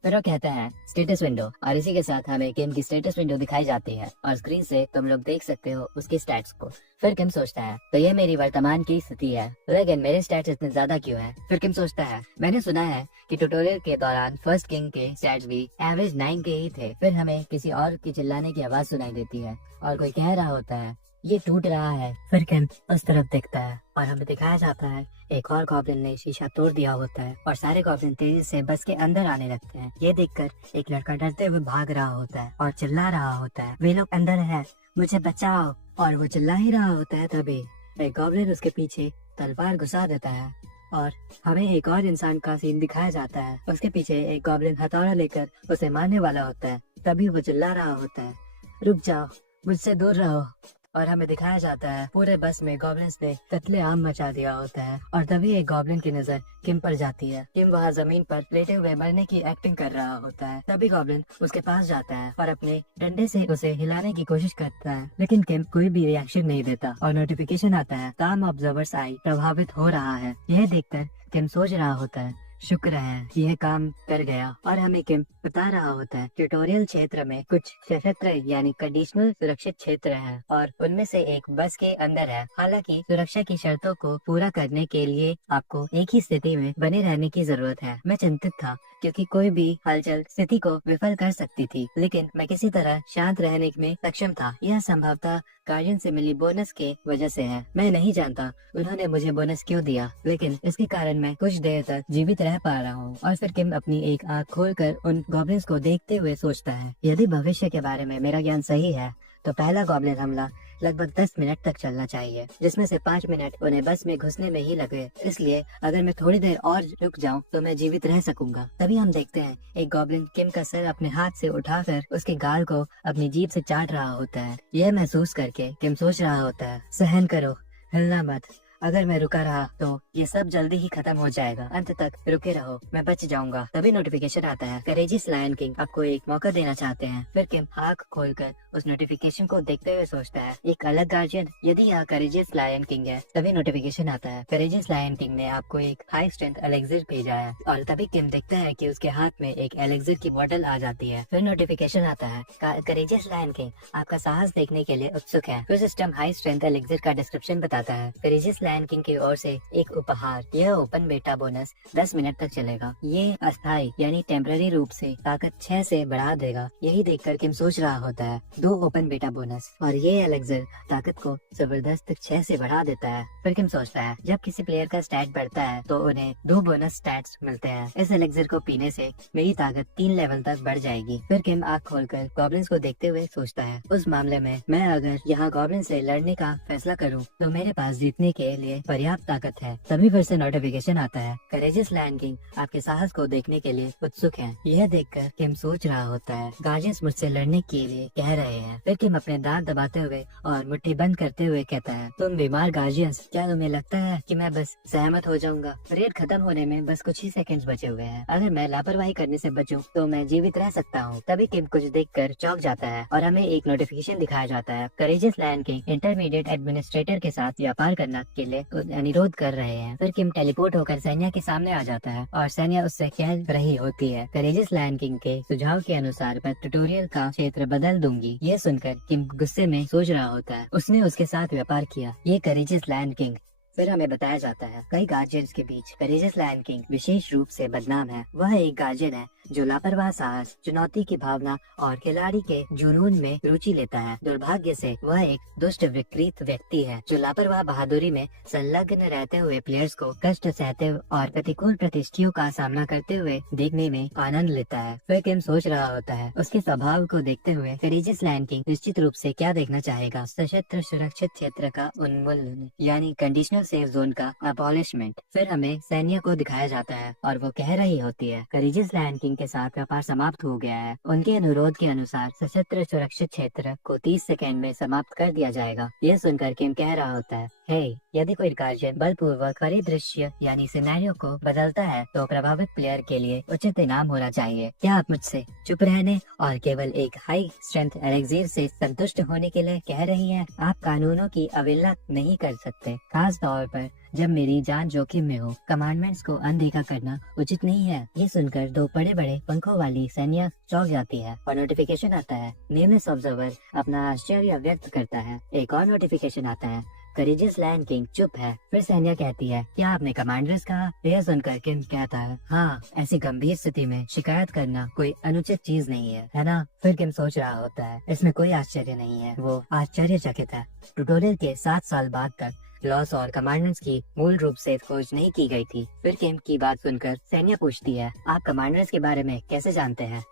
फिर वो कहता है स्टेटस विंडो, और इसी के साथ हमें किम की स्टेटस विंडो दिखाई जाती है और स्क्रीन से तुम लोग देख सकते हो उसकी स्टैट्स को। फिर किम सोचता है तो ये मेरी वर्तमान की स्थिति है, लेकिन मेरे स्टैट्स इतने ज्यादा क्यों है। फिर किम सोचता है मैंने सुना है कि ट्यूटोरियल के दौरान फर्स्ट किंग के स्टैट्स भी एवरेज 9 के ही थे। फिर हमें किसी और की चिल्लाने की आवाज सुनाई देती है और कोई कह रहा होता है ये टूट रहा है। फिर किम उस तरफ देखता है और हमें दिखाया जाता है एक और गॉब्लिन ने शीशा तोड़ दिया होता है और सारे गॉब्लिन तेजी से बस के अंदर आने लगते हैं। ये देखकर एक लड़का डरते हुए भाग रहा होता है और चिल्ला रहा होता है वे लोग अंदर है, मुझे बचाओ। और वो चिल्ला ही रहा होता है तभी एक गॉब्लिन उसके पीछे तलवार घुसा देता है और हमें एक और इंसान का सीन दिखाया जाता है। उसके पीछे एक गॉब्लिन हथौड़ा लेकर उसे मारने वाला होता है। तभी वो चिल्ला रहा होता है रुक जाओ, मुझसे दूर रहो। और हमें दिखाया जाता है पूरे बस में गॉब्लिन्स ने कत्लेआम मचा दिया होता है। और तभी एक गॉब्लिन की नजर किम पर जाती है। किम वहाँ जमीन पर लेटे हुए मरने की एक्टिंग कर रहा होता है। तभी गॉब्लिन उसके पास जाता है और अपने डंडे से उसे हिलाने की कोशिश करता है, लेकिन किम कोई भी रिएक्शन नहीं देता। और नोटिफिकेशन आता है काम ऑब्जर्वर्स आई प्रभावित हो रहा है। यह देखकर किम सोच रहा होता है शुक्र है यह काम कर गया। और हमें किम बता रहा होता है ट्यूटोरियल क्षेत्र में कुछ सशस्त्र यानी कंडीशनल सुरक्षित क्षेत्र हैं और उनमें से एक बस के अंदर है। हालांकि सुरक्षा की शर्तों को पूरा करने के लिए आपको एक ही स्थिति में बने रहने की जरूरत है। मैं चिंतित था क्योंकि कोई भी हलचल स्थिति को विफल कर सकती थी, लेकिन मैं किसी तरह शांत रहने में सक्षम था। यह संभवतः गार्जियन से मिली बोनस के वजह से है। मैं नहीं जानता उन्होंने मुझे बोनस क्यों दिया, लेकिन इसके कारण मैं कुछ देर तक जीवित रह पा रहा हूँ। और फिर किम अपनी एक आँख खोलकर उन गॉब्लिन्स को देखते हुए सोचता है यदि भविष्य के बारे में मेरा ज्ञान सही है तो पहला गॉब्लिन हमला लगभग 10 मिनट तक चलना चाहिए, जिसमें से 5 मिनट उन्हें बस में घुसने में ही लगे। इसलिए अगर मैं थोड़ी देर और रुक जाऊं तो मैं जीवित रह सकूंगा। तभी हम देखते हैं एक गॉब्लिन किम का सर अपने हाथ से उठाकर उसके गाल को अपनी जीभ से चाट रहा होता है। यह महसूस करके किम सोच रहा होता है सहन करो, हिलना मत, अगर मैं रुका रहा तो ये सब जल्दी ही खत्म हो जाएगा। अंत तक रुके रहो, मैं बच जाऊंगा। तभी नोटिफिकेशन आता है करेजियस लायन किंग आपको एक मौका देना चाहते हैं। फिर किम आँख खोलकर उस नोटिफिकेशन को देखते हुए सोचता है एक अलग गार्जियन, यदि यहाँ करेजियस लायन किंग है। तभी नोटिफिकेशन आता है करेजियस लायन किंग ने आपको एक हाई स्ट्रेंथ एलेक्सिर भेजा है। और तभी किम देखता है कि उसके हाथ में एक एलेक्सिर की बोतल आ जाती है। फिर नोटिफिकेशन आता है करेजियस लायन किंग आपका साहस देखने के लिए उत्सुक है। फिर सिस्टम हाई स्ट्रेंथ एलेक्सिर का डिस्क्रिप्शन बताता है करेजियस लायन किंग की ओर से एक उपहार, यह ओपन बेटा बोनस 10 मिनट तक चलेगा। ये अस्थायी यानी टेम्पररी रूप से ताकत 6 से बढ़ा देगा। यही देखकर किम सोच रहा होता है 2 ओपन बेटा बोनस, और ये एलेक्सिर ताकत को जबरदस्त 6 से बढ़ा देता है। फिर किम सोचता है जब किसी प्लेयर का स्टैट बढ़ता है तो उन्हें 2 बोनस स्टैट्स मिलते हैं। इस एलेक्सिर को पीने से मेरी ताकत 3 लेवल तक बढ़ जाएगी। फिर किम आँख खोलकर गॉब्लिन्स को देखते हुए सोचता है उस मामले में मैं अगर यहाँ गॉब्लिन से लड़ने का फैसला करूँ तो मेरे पास जीतने के लिए पर्याप्त ताकत है। तभी फिर से नोटिफिकेशन आता है करेजियस लायन किंग आपके साहस को देखने के लिए उत्सुक है। यह देखकर किम सोच रहा होता है गार्जियंस मुझसे लड़ने के लिए कह रहे हैं। फिर किम अपने दांत दबाते हुए और मुट्ठी बंद करते हुए कहता है तुम बीमार गार्जियंस, क्या तुम्हें लगता है कि मैं बस सहमत हो जाऊंगा? रेड खत्म होने में बस कुछ ही सेकंड्स बचे हुए हैं। अगर मैं लापरवाही करने से बचूं तो मैं जीवित रह सकता हूँ। तभी किम कुछ देखकर चौंक जाता है और हमें एक नोटिफिकेशन दिखाया जाता है courageous lion king intermediate administrator के साथ व्यापार करने के लिए अनुरोध कर रहे हैं। फिर किम टेलीपोर्ट होकर सैन्या के सामने आ जाता है और सैन्या उससे कह रही होती है करेजियस लायन किंग के सुझाव के अनुसार मैं ट्यूटोरियल का क्षेत्र बदल दूंगी। ये सुनकर किम गुस्से में सोच रहा होता है उसने उसके साथ व्यापार किया। ये करेजियस लैंड किंग। फिर हमें बताया जाता है कई गार्जियंस के बीच करेजियस लैंड किंग विशेष रूप से बदनाम है। वह एक गार्जियन है जो लापरवाह साहस, चुनौती की भावना और खिलाड़ी के जुनून में रुचि लेता है। दुर्भाग्य से वह एक दुष्ट विकृत व्यक्ति है जो लापरवाह बहादुरी में संलग्न रहते हुए प्लेयर्स को कष्ट सहते और प्रतिकूल परिस्थितियों का सामना करते हुए देखने में आनंद लेता है। फिर किम सोच रहा होता है उसके स्वभाव को देखते हुए करेजियस लैंड किंग निश्चित रूप से क्या देखना चाहेगा, सशस्त्र सुरक्षित क्षेत्र का उन्मूलन यानी कंडीशनल सेफ जोन का अबॉलिशमेंट। फिर हमें सैन्य को दिखाया जाता है और वो कह रही होती है करेजियस लैंड किंग के साथ व्यापार समाप्त हो गया है। उनके अनुरोध के अनुसार सशस्त्र सुरक्षित क्षेत्र को 30 सेकंड में समाप्त कर दिया जाएगा। ये सुनकर किम कह रहा होता है यदि कोई गार्जियन बलपूर्वक परिदृश्य यानी सिनेरियो को बदलता है तो प्रभावित प्लेयर के लिए उचित इनाम होना चाहिए। क्या आप मुझसे चुप रहने और केवल एक हाई स्ट्रेंथ एलेक्सीर से संतुष्ट होने के लिए कह रही हैं? आप कानूनों की अवहेलना नहीं कर सकते, खास तौर पर जब मेरी जान जोखिम में हो। कमांडमेंट्स को अनदेखा करना उचित नहीं है। ये सुनकर दो बड़े बड़े पंखों वाली सैन्य चौंक जाती है और नोटिफिकेशन आता है। नेमलेस ऑब्जर्वर अपना आश्चर्य व्यक्त करता है। एक और नोटिफिकेशन आता है करेजियस लैंड किंग चुप है। फिर सैन्या कहती है क्या आपने कमांडर्स कहा? यह सुनकर किम कहता है हाँ, ऐसी गंभीर स्थिति में शिकायत करना कोई अनुचित चीज नहीं है ना? फिर किम सोच रहा होता है इसमें कोई आश्चर्य नहीं है। वो आश्चर्यचकित है। ट्यूटोरियल के 7 साल बाद तक लॉस और कमांडर्स की मूल रूप से खोज नहीं की गई थी। फिर किम की बात सुनकर सैन्या पूछती है आप कमांडर्स के बारे में कैसे जानते हैं?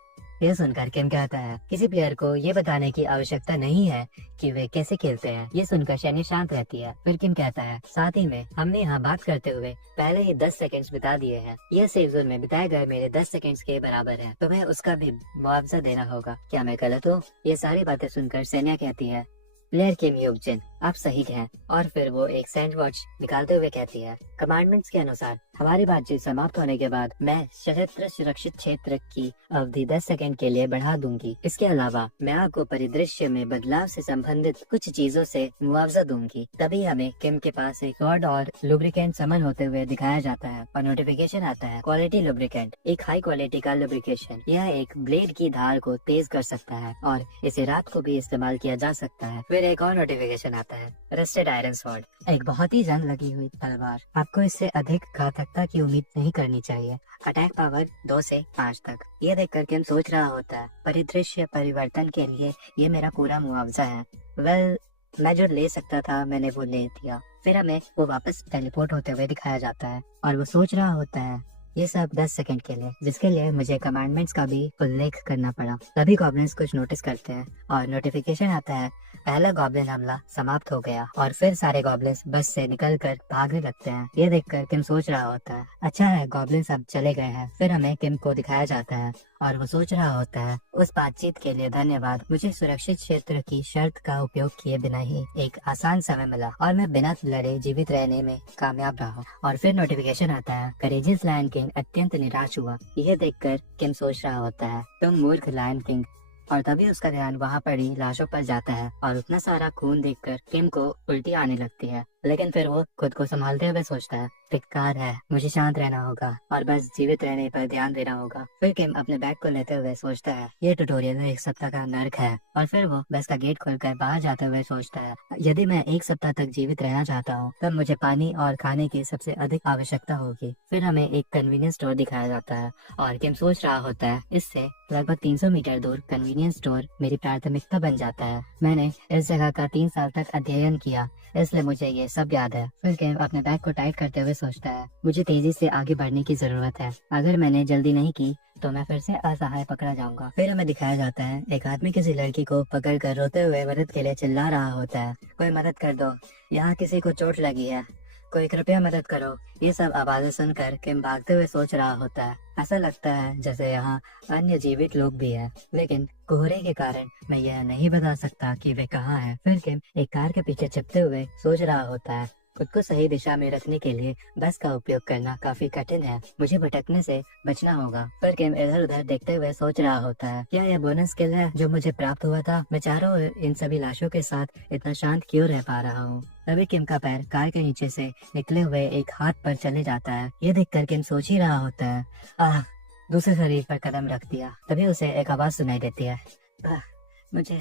यह सुनकर किम कहता है किसी प्लेयर को ये बताने की आवश्यकता नहीं है कि वे कैसे खेलते हैं। ये सुनकर सैन्या शांत रहती है। फिर किम कहता है साथ ही में हमने यहाँ बात करते हुए पहले ही 10 सेकंड्स बिता दिए हैं। यह सेफ जोन में बिताए गए मेरे 10 सेकंड्स के बराबर है। तुम्हें उसका भी मुआवजा देना होगा। क्या मैं गलत हूँ? ये सारी बातें सुनकर सैन्या कहती है प्लेयर किम योगजिन आप सही हैं। और फिर वो एक सैंड वॉच निकालते हुए कहती है कमांडमेंट्स के अनुसार हमारी बातचीत समाप्त होने के बाद मैं सशस्त्र सुरक्षित क्षेत्र की अवधि 10 सेकंड के लिए बढ़ा दूंगी। इसके अलावा मैं आपको परिदृश्य में बदलाव से संबंधित कुछ चीजों से मुआवजा दूंगी। तभी हमें किम के पास एक रॉड और लुब्रिकेंट समन होते हुए दिखाया जाता है और नोटिफिकेशन आता है क्वालिटी लुब्रिकेंट, एक हाई क्वालिटी का लुब्रिकेशन। यह एक ब्लेड की धार को तेज कर सकता है और इसे रात को भी इस्तेमाल किया जा सकता है। फिर एक और नोटिफिकेशन आता है रस्टेड आयरन स्वॉर्ड, एक बहुत ही जंग लगी हुई तलवार। आपको इससे अधिक घातकता की उम्मीद नहीं करनी चाहिए। अटैक पावर 2 से 5 तक। ये देखकर किम सोच रहा होता है परिदृश्य परिवर्तन के लिए ये मेरा पूरा मुआवजा है। वेल मैं जो ले सकता था मैंने वो ले दिया। फिर हमें वो वापस टेलीपोर्ट होते हुए दिखाया जाता है और वो सोच रहा होता है ये सब 10 सेकंड के लिए, जिसके लिए मुझे कमांडमेंट्स का भी उल्लेख करना पड़ा। तभी गॉब्लिन्स कुछ नोटिस करते हैं और नोटिफिकेशन आता है पहला गॉब्लिन हमला समाप्त हो गया। और फिर सारे गॉब्लिन्स बस से निकलकर भागने लगते हैं। ये देखकर किम सोच रहा होता है अच्छा है गॉब्लिन्स अब चले गए हैं। फिर हमें किम को दिखाया जाता है और वो सोच रहा होता है उस बातचीत के लिए धन्यवाद। मुझे सुरक्षित क्षेत्र की शर्त का उपयोग किए बिना ही एक आसान समय मिला और मैं बिना लड़े जीवित रहने में कामयाब रहा। और फिर नोटिफिकेशन आता है करेजियस लायन किंग अत्यंत निराश हुआ। यह देखकर किम सोच रहा होता है तुम मूर्ख लायन किंग। और तभी उसका ध्यान वहाँ पड़ी लाशों पर जाता है और उतना सारा खून देखकर किम को उल्टी आने लगती है। लेकिन फिर वो खुद को संभालते हुए सोचता है धिक्कार है, मुझे शांत रहना होगा और बस जीवित रहने पर ध्यान देना होगा। फिर किम अपने बैग को लेते हुए सोचता है ये ट्यूटोरियल 1 सप्ताह का नर्क है। और फिर वो बस का गेट खोलकर बाहर जाते हुए सोचता है यदि मैं 1 सप्ताह तक जीवित रहना चाहता हूँ तब मुझे पानी और खाने की सबसे अधिक आवश्यकता होगी। फिर हमें एक कन्वीनियंस स्टोर दिखाया जाता है और किम सोच रहा होता है इससे लगभग 300 मीटर दूर कन्वीनियंस स्टोर मेरी प्राथमिकता बन जाता है। मैंने इस जगह का 3 साल तक अध्ययन किया इसलिए मुझे ये सब याद है। फिर किम अपने बैग को टाइट करते हुए सोचता है मुझे तेजी से आगे बढ़ने की जरूरत है। अगर मैंने जल्दी नहीं की तो मैं फिर से असहाय पकड़ा जाऊंगा। फिर हमें दिखाया जाता है एक आदमी किसी लड़की को पकड़ कर रोते हुए मदद के लिए चिल्ला रहा होता है कोई मदद कर दो, यहाँ किसी को चोट लगी है, कोई कृपया मदद करो। ये सब आवाजें सुनकर किम भागते हुए सोच रहा होता है ऐसा लगता है जैसे यहाँ अन्य जीवित लोग भी हैं, लेकिन कोहरे के कारण मैं यह नहीं बता सकता कि वे कहाँ हैं। फिर किम एक कार के पीछे छिपते हुए सोच रहा होता है खुद को सही दिशा में रखने के लिए बस का उपयोग करना काफी कठिन है, मुझे भटकने से बचना होगा। फिर किम इधर उधर देखते हुए सोच रहा होता है क्या यह बोनस स्किल है जो मुझे प्राप्त हुआ था? मैं चारों ओर इन सभी लाशों के साथ इतना शांत क्यों रह पा रहा हूँ? तभी किम का पैर कार के नीचे से निकले हुए एक हाथ पर चले जाता है। ये देखकर किम सोच ही रहा होता है दूसरे शरीर पर कदम रख दिया। तभी उसे एक आवाज सुनाई देती है मुझे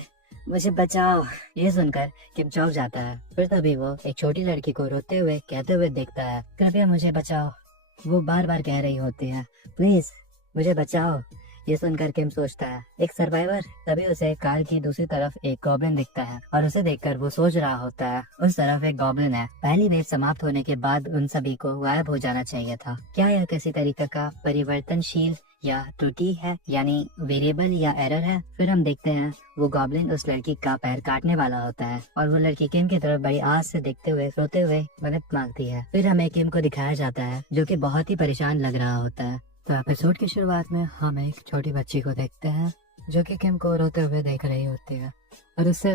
मुझे बचाओ। ये सुनकर किम चौंक जाता है। फिर तभी वो एक छोटी लड़की को रोते हुए कहते हुए देखता है, कृपया मुझे बचाओ। वो बार बार कह रही होती है, प्लीज मुझे बचाओ। ये सुनकर किम सोचता है, एक सर्वाइवर। तभी उसे कार की दूसरी तरफ एक गॉब्लिन दिखता है और उसे देखकर वो सोच रहा होता है, उस तरफ एक गॉब्लिन है। पहली वेव समाप्त होने के बाद उन सभी को गायब हो जाना चाहिए था। क्या यह किसी तरीके का परिवर्तनशील या त्रुटि है, यानी वेरिएबल या एरर है? फिर हम देखते हैं वो गॉब्लिन उस लड़की का पैर काटने वाला होता है और वो लड़की किम की तरफ बड़ी आस से देखते हुए रोते हुए मदद मांगती है। फिर हमें किम को दिखाया जाता है जो कि बहुत ही परेशान लग रहा होता है। तो एपिसोड की शुरुआत में हम एक छोटी बच्ची को देखते हैं जो कि किम को रोते हुए देख रही होती है और उससे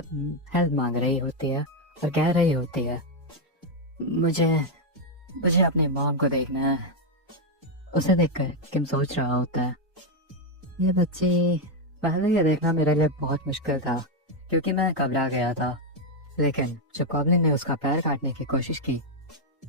हेल्प मांग रही होती है और कह रही होती है, मुझे मुझे अपने मॉम को देखना है। उसे देखकर किम सोच रहा होता है, ये बच्ची, पहले ये देखना मेरे लिए बहुत मुश्किल था क्योंकि मैं घबरा गया था, लेकिन जब गॉब्लिन ने उसका पैर काटने की कोशिश की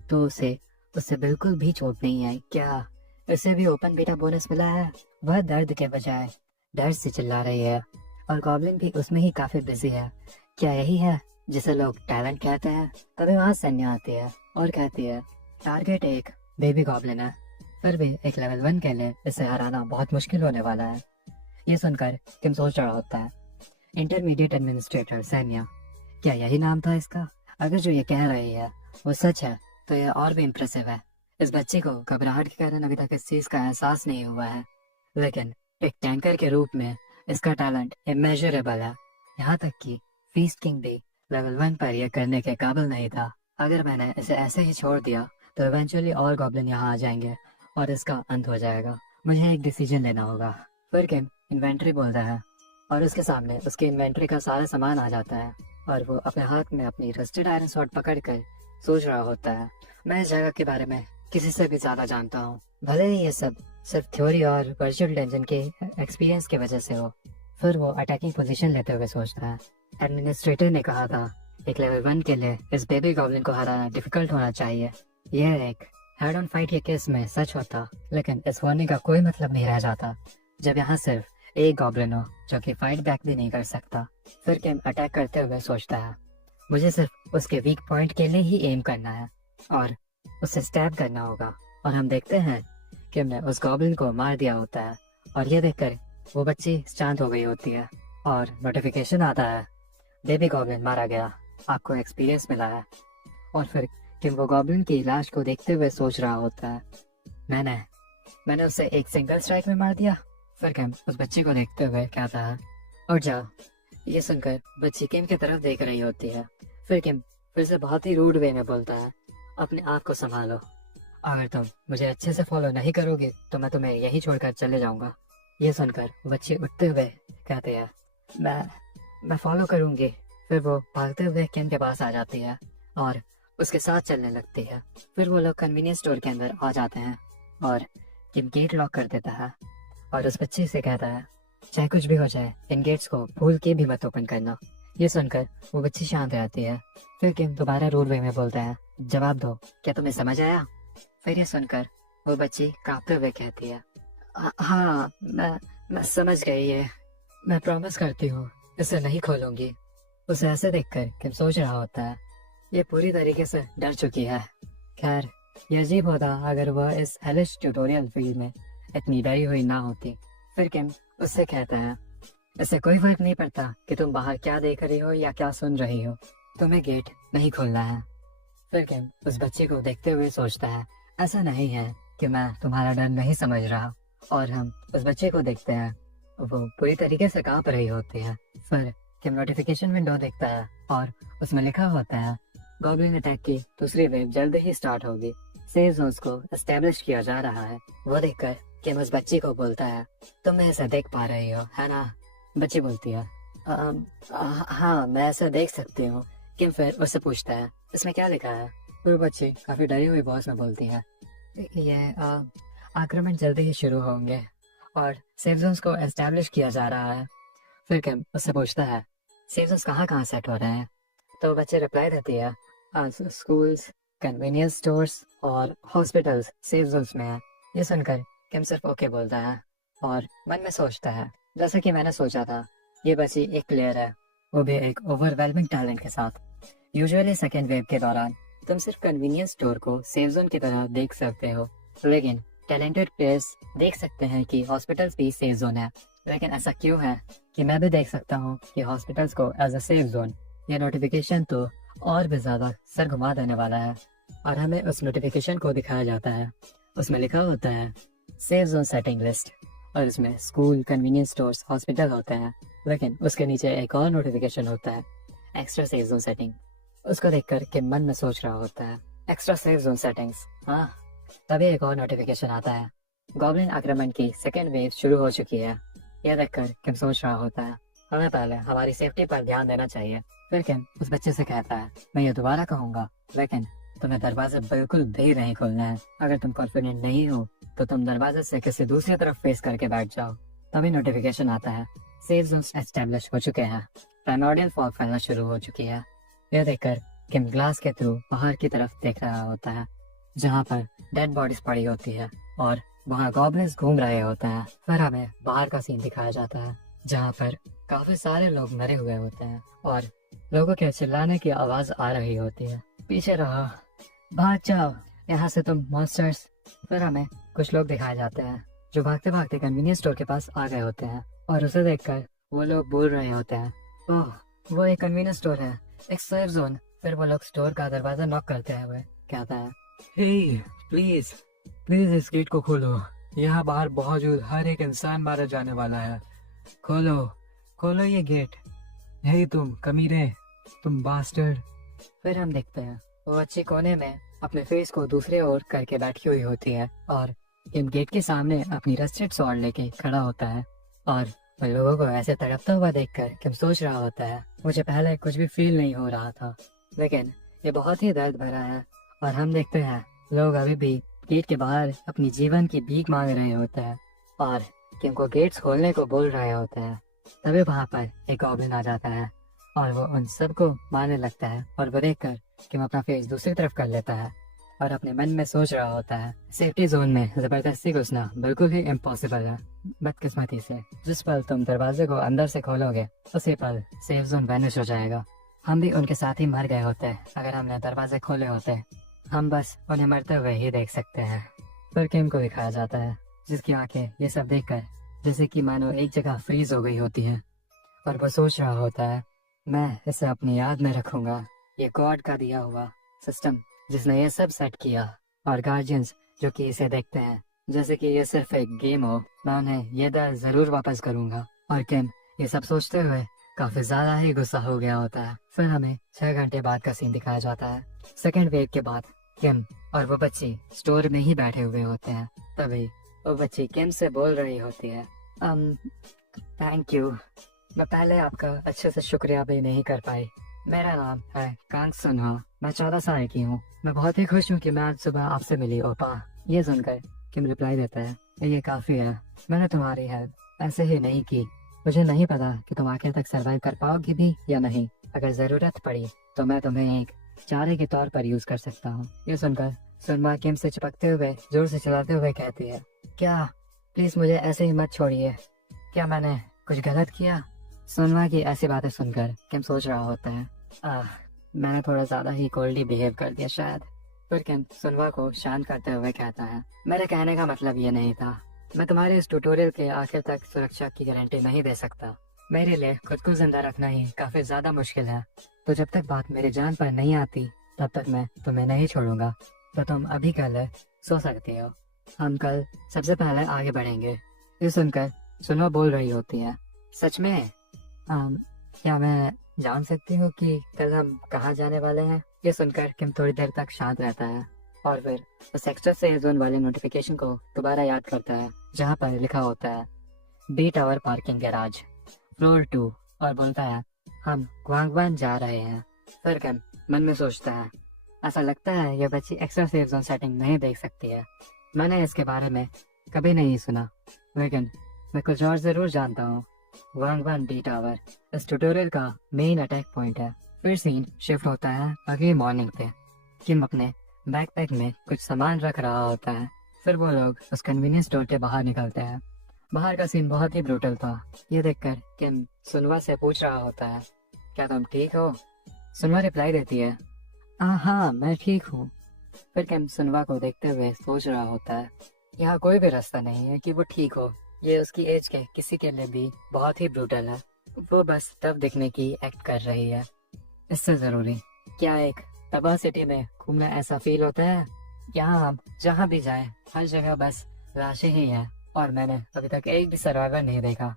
तो उसे उससे बिल्कुल भी चोट नहीं आई। क्या उसे भी ओपन बीटा बोनस मिला है? वह दर्द के बजाय डर से चिल्ला रही है और गॉब्लिन भी उसमें ही काफी बिजी है। क्या यही है जिसे लोग टैलेंट कहते हैं? तभी वहाँ सन्या आती है और कहती है, टारगेट एक बेबी गॉब्लिन है, फिर भी एक लेवल 1 के लिए इसे हराना बहुत मुश्किल होने वाला है। ये सुनकर किम सोच रहा होता है, इंटरमीडिएट एडमिनिस्ट्रेटर सैन्या, क्या यही नाम था इसका? अगर जो ये कह रही है वो सच है तो यह और भी इम्प्रेसिव है। इस बच्चे को घबराहट के कारण अभी तक इस चीज का एहसास नहीं हुआ है, लेकिन एक टैंकर के रूप में इसका टैलेंट इमेजरेबल है। यहाँ तक कि फीस्ट किंग भी लेवल 1 पर यह करने के काबिल नहीं था। अगर मैंने इसे ऐसे ही छोड़ दिया तो इवेंचुअली और गॉब्लिन यहाँ आ जाएंगे और इसका अंत हो जाएगा। मुझे एक डिसीजन लेना होगा। फिर किम इन्वेंट्री बोलता है और उसके सामने उसकी इन्वेंट्री का सारा सामान आ जाता है और वो अपने हाथ में अपनी रस्टेड आयरन स्वॉर्ड पकड़कर सोच रहा होता है, मैं इस जगह के बारे में किसी से भी ज्यादा जानता हूँ, भले ही ये सब सिर्फ थ्योरी और वर्चुअल डंजन के एक्सपीरियंस की वजह से हो। फिर वो अटैकिंग पोजीशन लेते हुए सोचता है, एडमिनिस्ट्रेटर ने कहा था एक लेवल 1 के लिए इस बेबी गॉब्लिन को हराना डिफिकल्ट होना चाहिए। यह एक हेड ऑन फाइट के केस में सच होता, लेकिन इस वार्निंग का कोई मतलब नहीं रह जाता जब यहाँ सिर्फ एक गॉब्लिन हो जो कि फाइट बैक भी नहीं कर सकता। फिर किम अटैक करते हुए सोचता है, मुझे सिर्फ उसके वीक पॉइंट के लिए ही एम करना है और उसे स्टैब करना होगा। और हम देखते हैं किम ने उस गॉब्लिन को मार दिया होता है और ये देखकर वो बच्ची शांत हो गई होती है और नोटिफिकेशन आता है, बेबी गॉब्लिन मारा गया, आपको एक्सपीरियंस मिला है। और फिर किम वो गॉब्लिन की लाश को देखते हुए सोच रहा होता है, मैंने उसे एक सिंगल स्ट्राइक में मार दिया। फिर किम उस बच्ची को देखते हुए कहता है, उठ जाओ। ये सुनकर बच्ची किम की तरफ देख रही होती है। फिर किम फिर से बहुत ही रूड वे में बोलता है, अपने आप को संभालो, अगर तुम मुझे अच्छे से फॉलो नहीं करोगे तो मैं तुम्हें यही छोड़कर चले जाऊंगा। ये सुनकर बच्ची उठते हुए कहते हैं, मैं फॉलो करूंगी। फिर वो भागते हुए किम के पास आ जाती है और उसके साथ चलने लगती है। फिर वो लोग कन्वीनियंस स्टोर के अंदर आ जाते हैं और किम गेट लॉक कर देता है और उस बच्ची से कहता है, चाहे कुछ भी हो जाए इन गेट्स को भूल के भी मत ओपन करना। ये सुनकर वो बच्ची शांत रहती है। फिर किम दोबारा रूड वे में बोलता है, जवाब दो, क्या तुम्हें समझ आया? फिर ये सुनकर वो बच्ची कांपते हुए कहती है, हाँ मैं समझ गई है, मैं प्रॉमिस करती हूँ इसे नहीं खोलूंगी। उसे ऐसे देखकर किम सोच रहा होता है, ये पूरी तरीके से डर चुकी है। खैर, ये अजीब होता अगर वह इस हेलिश ट्यूटोरियल फील्ड में इतनी डरी हुई ना होती। फिर किम उससे कहता है, इससे कोई फर्क नहीं पड़ता कि तुम बाहर क्या देख रही हो या क्या सुन रही हो, तुम्हें गेट नहीं खोलना है। फिर किम उस बच्चे को देखते हुए सोचता है, ऐसा नहीं है कि मैं तुम्हारा डर नहीं समझ रहा। और हम उस बच्चे को देखते हैं, वो पूरी तरीके से कांप रही होती है। फिर किम नोटिफिकेशन विंडो देखता है और उसमें लिखा होता है, गॉब्लिन अटैक की दूसरी वेव जल्द ही स्टार्ट होगी, सेफ जोन्स को एस्टेब्लिश किया जा रहा है। वो देखकर किम उस बच्ची को बोलता है, तुम ऐसा देख पा रही हो है ना? बच्ची बोलती है, हाँ मैं ऐसा देख सकती हूँ। किम फिर उससे पूछता है, इसमें क्या लिखा है? फिर बच्ची काफी डरी हुई वॉइस में बोलती है, ये आक्रमण जल्दी ही शुरू होंगे और सेफ जोन्स को एस्टेब्लिश किया जा रहा है। फिर किम उससे पूछता है, सेफ जोन्स कहाँ कहाँ सेट हो रहे हैं? तो बच्चे रिप्लाई देती है, स्कूल्स, कन्वीनियंस स्टोर्स और हॉस्पिटल्स सेफ जोन्स में है। ये सुनकर किम सिर्फ ओके बोलता है और मन में सोचता है, जैसा कि मैंने सोचा था, ये बच्ची एक प्लेयर है वो भी एक ओवरवेलमिंग टैलेंट के साथ। यूजुअली सेकेंड वेव के दौरान तुम सिर्फ कन्वीनियंस स्टोर को सेफ जोन की तरह देख सकते हो, लेकिन टैलेंटेड प्लेयर्स देख सकते हैं कि हॉस्पिटल्स भी सेफ जोन है। लेकिन ऐसा क्यों है कि मैं भी देख सकता हूँ कि हॉस्पिटल्स को एज अ सेफ जोन? ये नोटिफिकेशन तो और भी ज्यादा सर घुमा देने वाला है। और हमें उस नोटिफिकेशन को दिखाया जाता है, उसमें लिखा होता है सेफ जोन सेटिंग लिस्ट, और इसमें स्कूल, कन्वीनियंस स्टोर्स, हॉस्पिटल होते हैं। लेकिन उसके नीचे एक और नोटिफिकेशन होता है, एक्स्ट्रा सेफ जोन सेटिंग। उसको देखकर के मन में सोच रहा होता है, एक्स्ट्रा सेफ जोन सेटिंग्स, हाँ। तभी एक और नोटिफिकेशन आता है, गॉब्लिन आक्रमण की सेकेंड वेव शुरू हो चुकी है। यह देखकर किम सोच रहा होता है, हमें पहले हमारी सेफ्टी पर ध्यान देना चाहिए। फिर किम उस बच्चे से कहता है, मैं ये दोबारा कहूंगा, लेकिन तुम्हें दरवाजा बिल्कुल भी नहीं खोलना है। अगर तुम कॉन्फिडेंट नहीं हो तो तुम दरवाजे से किसी दूसरी तरफ फेस करके बैठ जाओ। तभी नोटिफिकेशन आता है, सेफ जोन एस्टेब्लिश हो चुके हैं, प्राइमोर्डियल फॉग फैलना शुरू हो चुकी है। यह देखकर किम ग्लास के थ्रू बाहर की तरफ देख रहा होता है, जहाँ पर डेड बॉडीज पड़ी होती है और वहाँ गॉब्लिन्स घूम रहे होते हैं। फिर हमें बाहर का सीन दिखाया जाता है, जहाँ पर काफी सारे लोग मरे हुए होते हैं और लोगों के चिल्लाने की आवाज आ रही होती है, पीछे रहो, भाग जाओ यहाँ से तुम मॉन्स्टर्स। फिर हमें कुछ लोग दिखाए जाते हैं जो भागते भागते कन्वीनियंस स्टोर के पास आ गए होते हैं, और उसे देखकर वो लोग बोल रहे होते हैं, ओह वो एक कन्वीनियंस स्टोर है, एक सेफ जोन। फिर वो लोग स्टोर का दरवाजा नॉक करते हुए कहता है, हे प्लीज प्लीज इस गेट को खोलो, यहाँ बाहर मौजूद हर एक इंसान मारा जाने वाला है, खोलो खोलो ये गेट, हे तुम कमीने, तुम बास्टर्ड। फिर हम देखते हैं वो अच्छे कोने में अपने फेस को दूसरे ओर करके बैठी हुई होती है और किम गेट के सामने अपनी रस्टेड स्वॉर्ड लेके खड़ा होता है। और उन लोगों को ऐसे तड़पता हुआ देखकर किम सोच रहा होता है, मुझे पहले कुछ भी फील नहीं हो रहा था, लेकिन ये बहुत ही दर्द भरा है। और हम देखते हैं लोग अभी भी गेट के बाहर अपनी जीवन की भीख मांग रहे होते हैं और किम को गेट्स खोलने को बोल रहे होते हैं। तभी वहाँ पर एक गॉब्लिन आ जाता है और वो उन सबको मारने लगता है, और वो देखकर किम अपना फेस दूसरी तरफ कर लेता है और अपने मन में सोच रहा होता है, सेफ्टी जोन में जबरदस्ती घुसना बिल्कुल ही इम्पॉसिबल है। बदकिस्मती से जिस पल तुम दरवाजे को अंदर से खोलोगे उसी पल सेफ जोन वैनिश हो जाएगा। हम भी उनके साथ ही मर गए होते अगर हमने दरवाजे खोले होते, हम बस उन्हें मरते हुए ही देख सकते हैं। फिर किम को दिखाया जाता है जिसकी आंखें ये सब देखकर जैसे कि मानो एक जगह फ्रीज हो गई होती है, और वो सोच रहा होता है, मैं इसे अपनी याद में रखूंगा, ये गॉड का दिया हुआ सिस्टम जिसने ये सब सेट किया, और गार्जियंस जो कि इसे देखते हैं जैसे कि ये सिर्फ एक गेम हो, मैं उन्हें ये दर जरूर वापस करूंगा। और किम ये सब सोचते हुए काफी ज्यादा ही गुस्सा हो गया होता है। फिर हमें 6 घंटे बाद का सीन दिखाया जाता है। सेकेंड वेव के बाद किम और वो बच्ची स्टोर में ही बैठे हुए होते हैं। तभी वो बच्ची किम से बोल रही होती है, थैंक यू, मैं पहले आपका अच्छे से शुक्रिया भी नहीं कर पाई। मेरा नाम है कांग सुनहा, मैं 14 साल की हूँ। मैं बहुत ही खुश हूँ कि मैं आज सुबह आपसे मिली ओपा। ये सुनकर किम रिप्लाई देता है, ये काफी है, मैंने तुम्हारी हेल्प ऐसे ही नहीं की, मुझे नहीं पता कि तुम आखिर तक सरवाइव कर पाओगी भी या नहीं। अगर जरूरत पड़ी तो मैं तुम्हें एक चारे के तौर पर यूज कर सकता हूँ। ये सुनकर सुनमा किम से चिपकते हुए जोर से चलाते हुए कहती है, क्या प्लीज मुझे ऐसे ही मत छोड़िए, क्या मैंने कुछ गलत किया? सुनमा की ऐसी बातें सुनकर किम सोच रहा होता है, मैंने थोड़ा ज्यादा ही कोल्डी बिहेव कर दिया शायद। फिर किम सुनमा को शांत करते हुए कहता है, मेरे कहने का मतलब ये नहीं था, मैं तुम्हारे इस ट्यूटोरियल के आखिर तक सुरक्षा की गारंटी नहीं दे सकता। मेरे लिए खुद को जिंदा रखना ही काफी ज्यादा मुश्किल है, तो जब तक बात मेरी जान पर नहीं आती तब तक मैं तुम्हें नहीं छोड़ूंगा। तो तुम अभी कल सो सकती हो, हम कल सबसे पहले आगे बढ़ेंगे। ये सुनकर सुनो बोल रही होती है, सच में? क्या मैं जान सकती हूँ कि कल हम कहाँ जाने वाले हैं? ये सुनकर किम थोड़ी देर तक शांत रहता है और फिर उस एक्स्ट्रा सेफ जोन वाले नोटिफिकेशन को दोबारा याद करता है, जहाँ पर लिखा होता है B tower parking garage floor 2, और बोलता है, हम ग्वांगवान जा रहे हैं। फिर किम मन में सोचता है, ऐसा लगता है ये बच्ची एक्स्ट्रा सेफ जोन सेटिंग नहीं देख सकती है, मैंने इसके बारे में कभी नहीं सुना, लेकिन मैं कुछ और जरूर जानता हूँ। ग्वांगवान बी टावर इस ट्यूटोरियल का मेन अटैक पॉइंट है। फिर सीन शिफ्ट होता है अगली मॉर्निंग पे। किम अपने बैकपैक में कुछ सामान रख रहा होता है। फिर वो लोग उस कन्वीनियंस स्टोर के बाहर निकलते हैं। बाहर का सीन बहुत ही ब्रूटल था। ये देखकर किम सुनवा से पूछ रहा होता है, क्या तुम ठीक हो? सुनवा रिप्लाई देती है, हाँ मैं ठीक हूँ। फिर किम सुनवा को देखते हुए सोच रहा होता है, यहाँ कोई भी रास्ता नहीं है कि वो ठीक हो। ये उसकी एज के किसी के लिए भी बहुत ही ब्रूटल है। वो बस टफ दिखने की एक्ट कर रही है। इससे जरूरी क्या एक तबाह सिटी में घूमना ऐसा फील होता है। यहाँ हम जहाँ भी जाएं हर जगह बस लाशें ही हैं और मैंने अभी तक एक भी सर्वाइवर नहीं देखा।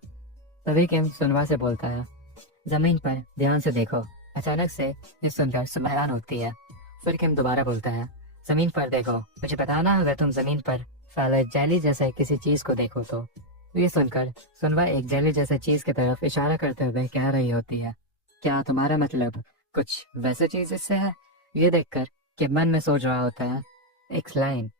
तभी किम सुनवा से बोलता है, जमीन पर ध्यान से देखो। अचानक से ये सुनकर सुनवा हैरान होती है। फिर किम दोबारा बोलता है, जमीन पर देखो। मुझे बताना अगर तुम जमीन पर फैले जेली जैसे किसी चीज को देखो तो। ये सुनकर सुनवा एक जेली जैसे चीज की तरफ इशारा करते हुए कह रही होती है, क्या तुम्हारा मतलब कुछ वैसे चीज इससे है? ये देखकर कि मन में सोच रहा होता है, एक स्लाइम।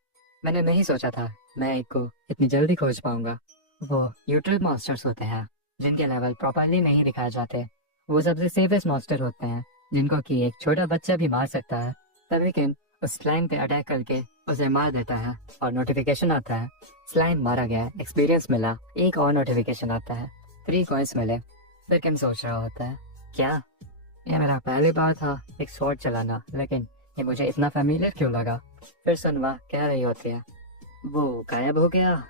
मैंने नहीं सोचा था मैं एक को इतनी जल्दी खोज पाऊंगा। वो यूट्रल मॉन्स्टर्स होते हैं जिनके लेवल प्रॉपरली नहीं दिखाए जाते। वो सबसे सेफेस्ट मॉन्स्टर होते हैं जिनको कि एक छोटा बच्चा भी मार सकता है। तभी किम उस स्लाइम पे अटैक करके उसे मार देता है और नोटिफिकेशन आता है, स्लाइम मारा गया, एक्सपीरियंस मिला। एक और नोटिफिकेशन आता है, 3 कॉइंस मिले। फिर किम सोच रहा होता है, क्या ये मेरा पहली बार था एक स्वॉर्ड चलाना, लेकिन ये मुझे इतना फैमिलियर क्यों लगा? फिर सुनवा कह रही होती है, वो गायब हो गया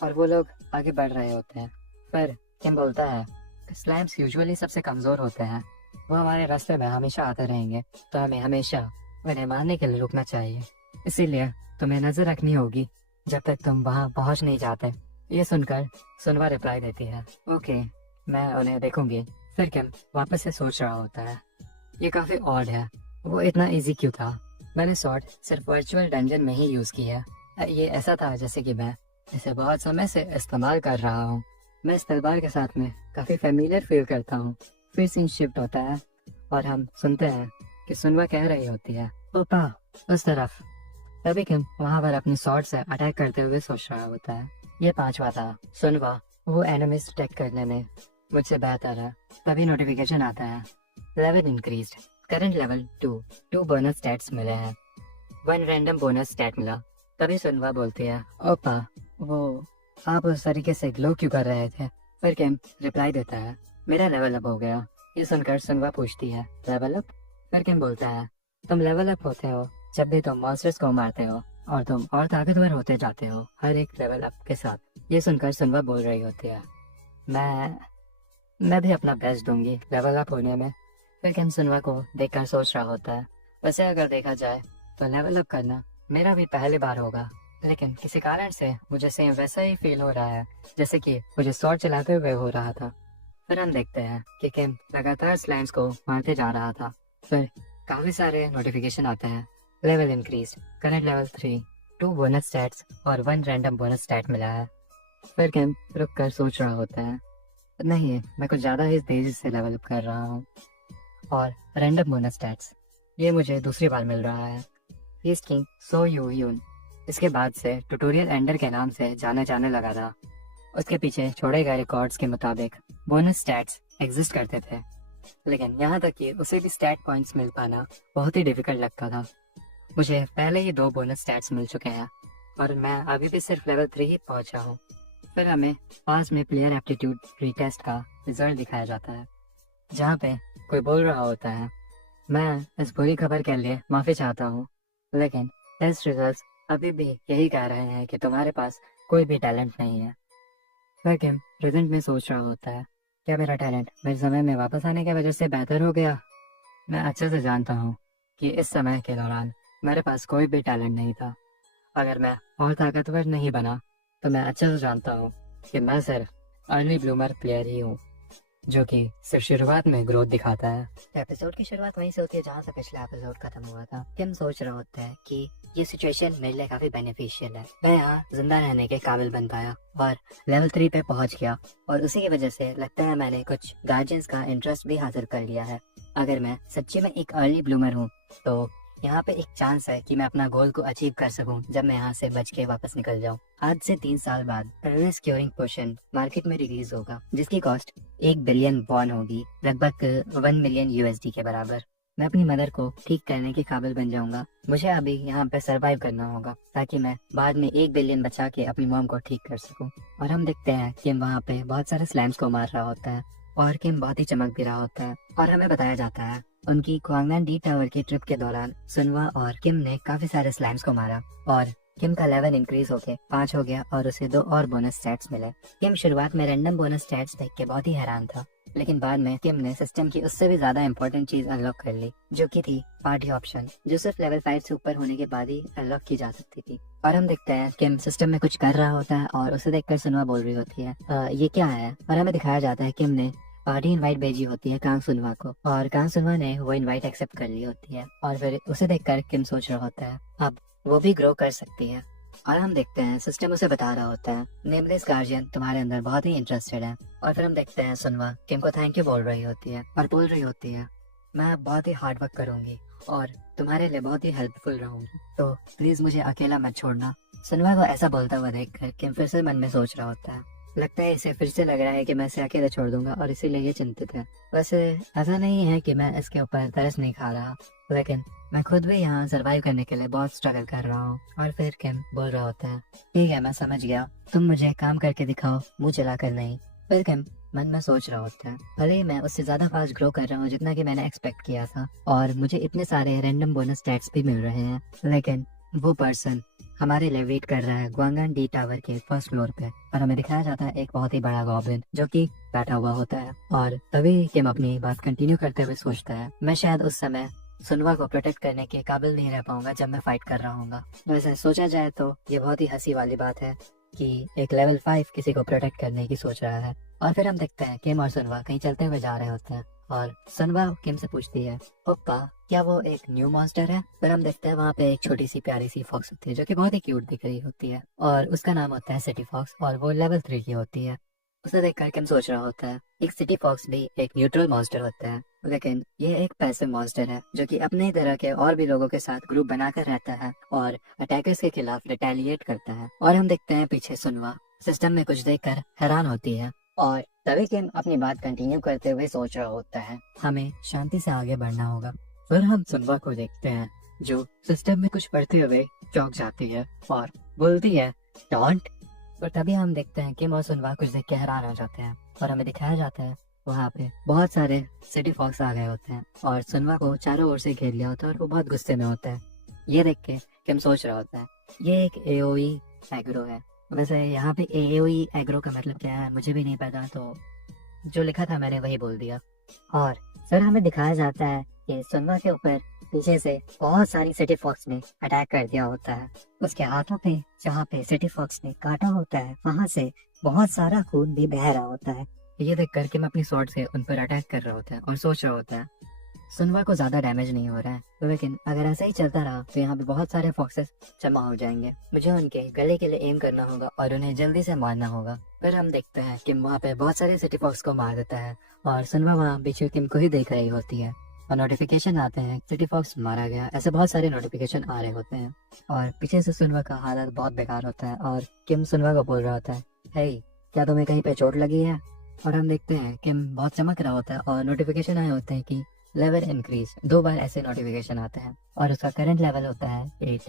और वो लोग आगे बढ़ रहे होते हैं। फिर किम बोलता है, स्लाइम्स यूजुअली सबसे कमजोर होते हैं। वो हमारे रास्ते में हमेशा आते रहेंगे, तो हमें हमेशा उन्हें मारने के लिए रुकना चाहिए। इसीलिए तुम्हें नजर रखनी होगी जब तक तुम वहाँ पहुँच नहीं जाते। ये सुनकर सुनवा रिप्लाई देती है, ओके मैं उन्हें देखूंगी। फिर किम वापस से सोच रहा होता है, ये काफी ऑड है, वो इतना इजी क्यों था? मैंने सॉर्ड सिर्फ वर्चुअल डंजन में ही यूज की है। ये ऐसा था जैसे कि मैं इसे बहुत समय से इस्तेमाल कर रहा हूँ। मैं इस तलवार के साथ में काफी फेमिलियर फील करता हूँ। फिर सीन शिफ्ट होता है और हम सुनते हैं कि सुनवा कह रही होती है, ओपा उस तरफ। तभी किम वहाँ पर अपनी सॉर्ड से अटैक करते हुए सोच रहा होता है। ये 5वां था, सुनवा वो एनिमीज डिटेक्ट करने में मुझसे बेहतर है। तभी नोटिफिकेशन आता है, level increased, current level 2 bonus stats मिले हैं, 1 रैंडम बोनस स्टैट मिला। तभी सुनवा बोलती है, ओपा वो आप उस तरीके से ग्लो क्यों कर रहे थे? फिर किम रिप्लाई देता है, मेरा लेवल अप हो गया। ये सुनकर सुनवा पूछती है, लेवल अप? फिर किम बोलता है, तुम लेवल अप होते हो जब भी तुम मॉन्स्टर्स को मारते हो और तुम और ताकतवर होते जाते हो हर एक लेवल अप के साथ। ये सुनकर सुनवा बोल रही होती है, मैं भी अपना बेस्ट दूंगी लेवल अप होने में। फिर किम सुनवा को देखकर सोच रहा होता है, वैसे अगर देखा जाए तो लेवल अप करना मेरा भी पहली बार होगा, लेकिन किसी कारण से मुझे सेम वैसा ही फील हो रहा है जैसे कि मुझे स्वॉर्ड चलाते हुए हो रहा था। फिर हम देखते हैं कि किम लगातार स्लाइम्स को मारते जा रहा था। फिर काफी सारे नोटिफिकेशन आते हैं, level increase, current level 3, 2 bonus stats और 1 रैंडम बोनस स्टैट मिला है। फिर किम रुक कर सोच रहा होता है, नहीं मैं कुछ ज्यादा ही तेजी से लेवल अप कर रहा हूँ। और रैंडम बोनस स्टैट्स ये मुझे दूसरी बार मिल रहा है, ही किंग सो यू यून। इसके बाद से ट्यूटोरियल एंडर के नाम से जाने जाने लगा था। उसके पीछे छोड़े गए रिकॉर्ड्स के मुताबिक बोनस स्टैट्स एग्जिस्ट करते थे, लेकिन यहाँ तक कि उसे भी स्टैट पॉइंट्स मिल पाना बहुत ही डिफिकल्ट लगता था। मुझे पहले ही 2 बोनस स्टैट्स मिल चुके हैं और मैं अभी भी सिर्फ लेवल 3 ही पहुंचा हूँ। फिर हमें पास में प्लेयर एप्टीट्यूड रीटेस्ट का रिजल्ट दिखाया जाता है, जहाँ पे कोई बोल रहा होता है, मैं इस बुरी खबर के लिए माफी चाहता हूँ, लेकिन टेस्ट रिजल्ट्स अभी भी यही कह रहे हैं कि तुम्हारे पास कोई भी टैलेंट नहीं है। फिर किम प्रेजेंट में सोच रहा होता है, क्या मेरा टैलेंट मेरे समय में वापस आने की वजह से बेहतर हो गया? मैं अच्छे से जानता हूँ कि इस समय के दौरान मेरे पास कोई भी टैलेंट नहीं था। अगर मैं और ताकतवर नहीं बना तो मैं अच्छे से जानता हूँ कि मैं सिर्फ अर्ली ब्लूमर प्लेयर ही हूँ, जो कि सिर्फ शुरुआत में ग्रोथ दिखाता है। एपिसोड की शुरुआत वहीं से होती है जहाँ से पिछला एपिसोड खत्म हुआ था। किम सोच रहा होता है कि ये सिचुएशन मेरे लिए काफी बेनिफिशियल है। मैं यहाँ जिंदा रहने के काबिल बन पाया और लेवल 3 पे पहुंच गया, और उसी की वजह से लगता है मैंने कुछ गार्जियंस का इंटरेस्ट भी हासिल कर लिया है। अगर मैं सच्ची में एक अर्ली ब्लूमर हूँ तो यहाँ पे एक चांस है कि मैं अपना गोल को अचीव कर सकूं जब मैं यहाँ से बच के वापस निकल जाऊं। आज से 3 साल बाद पेरिस क्योरिंग पोशन मार्केट में रिलीज होगा, जिसकी कॉस्ट 1 बिलियन वॉन होगी, लगभग 1 मिलियन यूएसडी के बराबर। मैं अपनी मदर को ठीक करने के काबिल बन जाऊंगा। मुझे अभी यहाँ पे सरवाइव करना होगा ताकि मैं बाद में 1 बिलियन बचा के अपनी मॉम को ठीक कर सकूं। और हम देखते हैं कि वहाँ पे बहुत सारे स्लैम्स को मार रहा होता है। और किम बहुत ही चमक भी रहा होता है। और हमें बताया जाता है उनकी क्वांगनान डी टावर की ट्रिप के दौरान सुनवा और किम ने काफी सारे स्लाइम्स को मारा और किम का लेवल इंक्रीज होके 5 हो गया और उसे 2 और बोनस स्टैट्स मिले। किम शुरुआत में रैंडम बोनस स्टैट्स देख के बहुत ही हैरान था, लेकिन बाद में किम ने सिस्टम की उससे भी ज्यादा इंपॉर्टेंट चीज अनलॉक कर ली, जो कि थी पार्टी ऑप्शन, जो सिर्फ लेवल 5 से ऊपर होने के बाद ही अनलॉक की जा सकती थी। और हम देखते हैं किम सिस्टम में कुछ कर रहा होता है और उसे देखकर सुनवा बोल रही होती है, ये क्या है?" और हमें दिखाया जाता है किम ने पार्टी इनवाइट भेजी होती है कांग सुनवा को और कांग सुनवा ने वो इनवाइट एक्सेप्ट कर ली होती है। और फिर उसे देखकर किम सोच रहा होता है अब वो भी ग्रो कर सकती है। और हम देखते हैं सिस्टम उसे बता रहा होता है नेमलेस गार्जियन तुम्हारे अंदर बहुत ही इंटरेस्टेड है। और फिर हम देखते हैं सुनवा किम को थैंक यू बोल रही होती है और बोल रही होती है मैं बहुत ही हार्ड वर्क करूंगी और तुम्हारे लिए बहुत ही हेल्पफुल रहूंगी, तो प्लीज मुझे अकेला मत छोड़ना। सुनवा को ऐसा बोलता हुआ देखकर किम फिर से मन में सोच रहा होता है, लगता है इसे फिर से लग रहा है कि मैं इसे अकेले छोड़ दूंगा और इसीलिए ये चिंतित है। वैसे ऐसा नहीं है कि मैं इसके ऊपर तरस नहीं खा रहा, लेकिन मैं खुद भी यहाँ सरवाइव करने के लिए बहुत स्ट्रगल कर रहा हूँ। और फिर किम बोल रहा होता है ठीक है मैं समझ गया, तुम मुझे काम करके दिखाओ, मुंह चलाकर नहीं। फिर किम मन में सोच रहा होता है भले ही मैं उससे ज्यादा फास्ट ग्रो कर रहा हूँ जितना कि मैंने एक्सपेक्ट किया था और मुझे इतने सारे रैंडम बोनस स्टैट्स भी मिल रहे हैं, लेकिन वो पर्सन हमारे लिए वेट कर रहा है ग्वांगन डी टावर के फर्स्ट फ्लोर पे। और हमें दिखाया जाता है एक बहुत ही बड़ा गॉब्लिन जो कि बैठा हुआ होता है। और तभी किम अपनी बात कंटिन्यू करते हुए सोचता है मैं शायद उस समय सुनवा को प्रोटेक्ट करने के काबिल नहीं रह पाऊंगा जब मैं फाइट कर रहा हूँ। वैसे सोचा जाए तो ये बहुत ही हंसी वाली बात है कि एक लेवल 5 किसी को प्रोटेक्ट करने की सोच रहा है। और फिर हम देखते हैं किम और सुनवा कहीं चलते हुए जा रहे होते हैं और सुनवा किम से पूछती है पप्पा क्या वो एक न्यू मॉन्स्टर है? फिर हम देखते हैं वहाँ पे एक छोटी सी प्यारी सी फॉक्स होती है जो कि बहुत ही क्यूट दिख रही होती है और उसका नाम होता है सिटी फॉक्स और वो लेवल 3 की होती है। उसे देखकर किम सोच रहा होता है एक सिटी फॉक्स भी एक न्यूट्रल मॉन्स्टर होता है, लेकिन ये एक पैसिव मॉन्स्टर है जो कि अपने तरह के और भी लोगों के साथ ग्रुप बनाकर रहता है और अटैकर्स के खिलाफ रिटेलिएट करता है। और हम देखते हैं पीछे सुनवा सिस्टम में कुछ देखकर हैरान होती है और तभी किम अपनी बात कंटिन्यू करते हुए सोच रहा होता है हमें शांति से आगे बढ़ना होगा। फिर हम सुनवा को देखते हैं जो सिस्टम में कुछ पढ़ते हुए चौंक जाती है और बोलती है डोंट। और तभी हम देखते हैं किम और सुनवा कुछ देख के हैरान हो जाते हैं और हमें दिखाया जाता है वहाँ पे बहुत सारे सिटी फॉक्स आ गए होते हैं और सुनवा को चारों ओर से घेर लिया होता है और वो बहुत गुस्से में होता है। ये देख के किम सोच रहा होता है ये एक एओई एग्रो है। वैसे यहाँ पे एओई एग्रो का मतलब क्या है मुझे भी नहीं पता, तो जो लिखा था मैंने वही बोल दिया। और सर हमें दिखाया जाता है कि सुनवा के ऊपर पीछे से बहुत सारी सिटी फॉक्स ने अटैक कर दिया होता है। उसके हाथों पे जहाँ पे सिटी फॉक्स ने काटा होता है वहाँ से बहुत सारा खून भी बह रहा होता है। ये देख कर किम अपनी स्वॉर्ड से उन पर अटैक कर रहा होता है और सोच रहा होता है सुनवा को ज्यादा डैमेज नहीं हो रहा है, लेकिन अगर ऐसा ही चलता रहा तो यहाँ पे बहुत सारे फॉक्सेस जमा हो जाएंगे, मुझे उनके गले के लिए एम करना होगा और उन्हें जल्दी से मारना होगा। फिर हम देखते हैं कि वहाँ पे बहुत सारे सिटी फॉक्स को मार देता है और सुनवा वहाँ पीछे किम को ही देख रही होती है और नोटिफिकेशन आते हैं सिटी फॉक्स मारा गया, ऐसे बहुत सारे नोटिफिकेशन आ रहे होते हैं और पीछे से सुनवा का हालत बहुत बेकार होता है और किम सुनवा को बोल रहा होता है हे क्या तुम्हें कहीं पे चोट लगी है? और हम देखते हैं किम बहुत चमक रहा होता है और नोटिफिकेशन आए होते हैं कि लेवल इंक्रीज, 2 बार ऐसे नोटिफिकेशन आते हैं और उसका करंट लेवल होता है 8।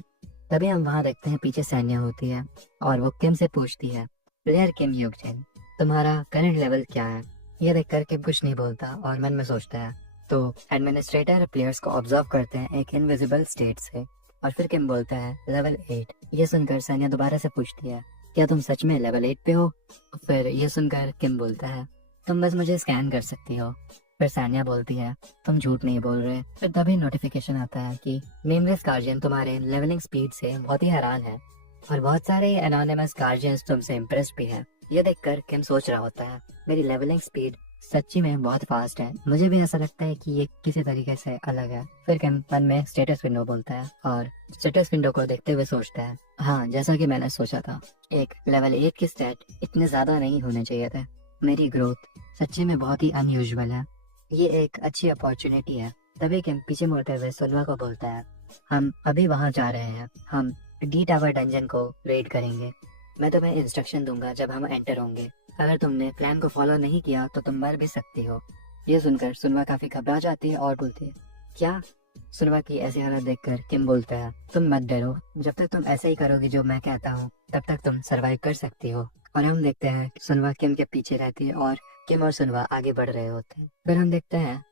तभी हम वहाँ देखते हैं पीछे सैन्या होती है और वो किम से पूछती है प्लेयर किम यूगजेन तुम्हारा करंट लेवल क्या है? ये देखकर किम कुछ नहीं बोलता और मन में सोचता है। तो एडमिनिस्ट्रेटर प्लेयर्स को ऑब्जर्व करते हैं एक इनविजिबल स्टेट से और फिर किम बोलता है लेवल 8। ये सुनकर सैन्या दोबारा से पूछती है क्या तुम सच में लेवल 8 पे हो? फिर ये सुनकर किम बोलता है तुम बस मुझे स्कैन कर सकती हो। फिर सानिया बोलती है तुम झूठ नहीं बोल रहे। फिर तभी नोटिफिकेशन आता है कि नेमलेस गार्जियन तुम्हारे लेवलिंग स्पीड से बहुत ही हैरान है और बहुत सारे एनोनिमस गार्जियंस तुमसे इम्प्रेस्ड भी है। ये देखकर किम सोच रहा होता है मेरी लेवलिंग स्पीड सच्ची में बहुत फास्ट है, मुझे भी ऐसा लगता है कि ये किसी तरीके से अलग है। फिर किम मन में स्टेटस विंडो बोलता है और स्टेटस विंडो को देखते हुए सोचता है हाँ जैसा कि मैंने सोचा था, एक लेवल 8 की स्टैट इतने ज्यादा नहीं होने चाहिए थे। मेरी ग्रोथ सच्ची में बहुत ही अनयूजुअल है, ये एक अच्छी अपॉर्चुनिटी है। तभी किम पीछे मुड़ते हुए सुनवा को बोलता है हम अभी वहाँ जा रहे हैं, हम डी टावर डंजन को रेड करेंगे, मैं तुम्हें इंस्ट्रक्शन दूंगा जब हम एंटर होंगे, अगर तुमने प्लान को फॉलो नहीं किया तो तुम मर भी सकती हो। ये सुनकर सुनवा काफी घबरा जाती है और बोलती है क्या? सुनवा की ऐसी हालत देखकर किम बोलता है तुम मत डरो, जब तक तुम ऐसा ही करोगी जो मैं कहता हूँ तब तक तुम सरवाइव कर सकती हो। और हम देखते हैं सुनवा किम के पीछे रहती है और किम और सुनवा आगे बढ़ रहे होते हैं। फिर हम देखते हैं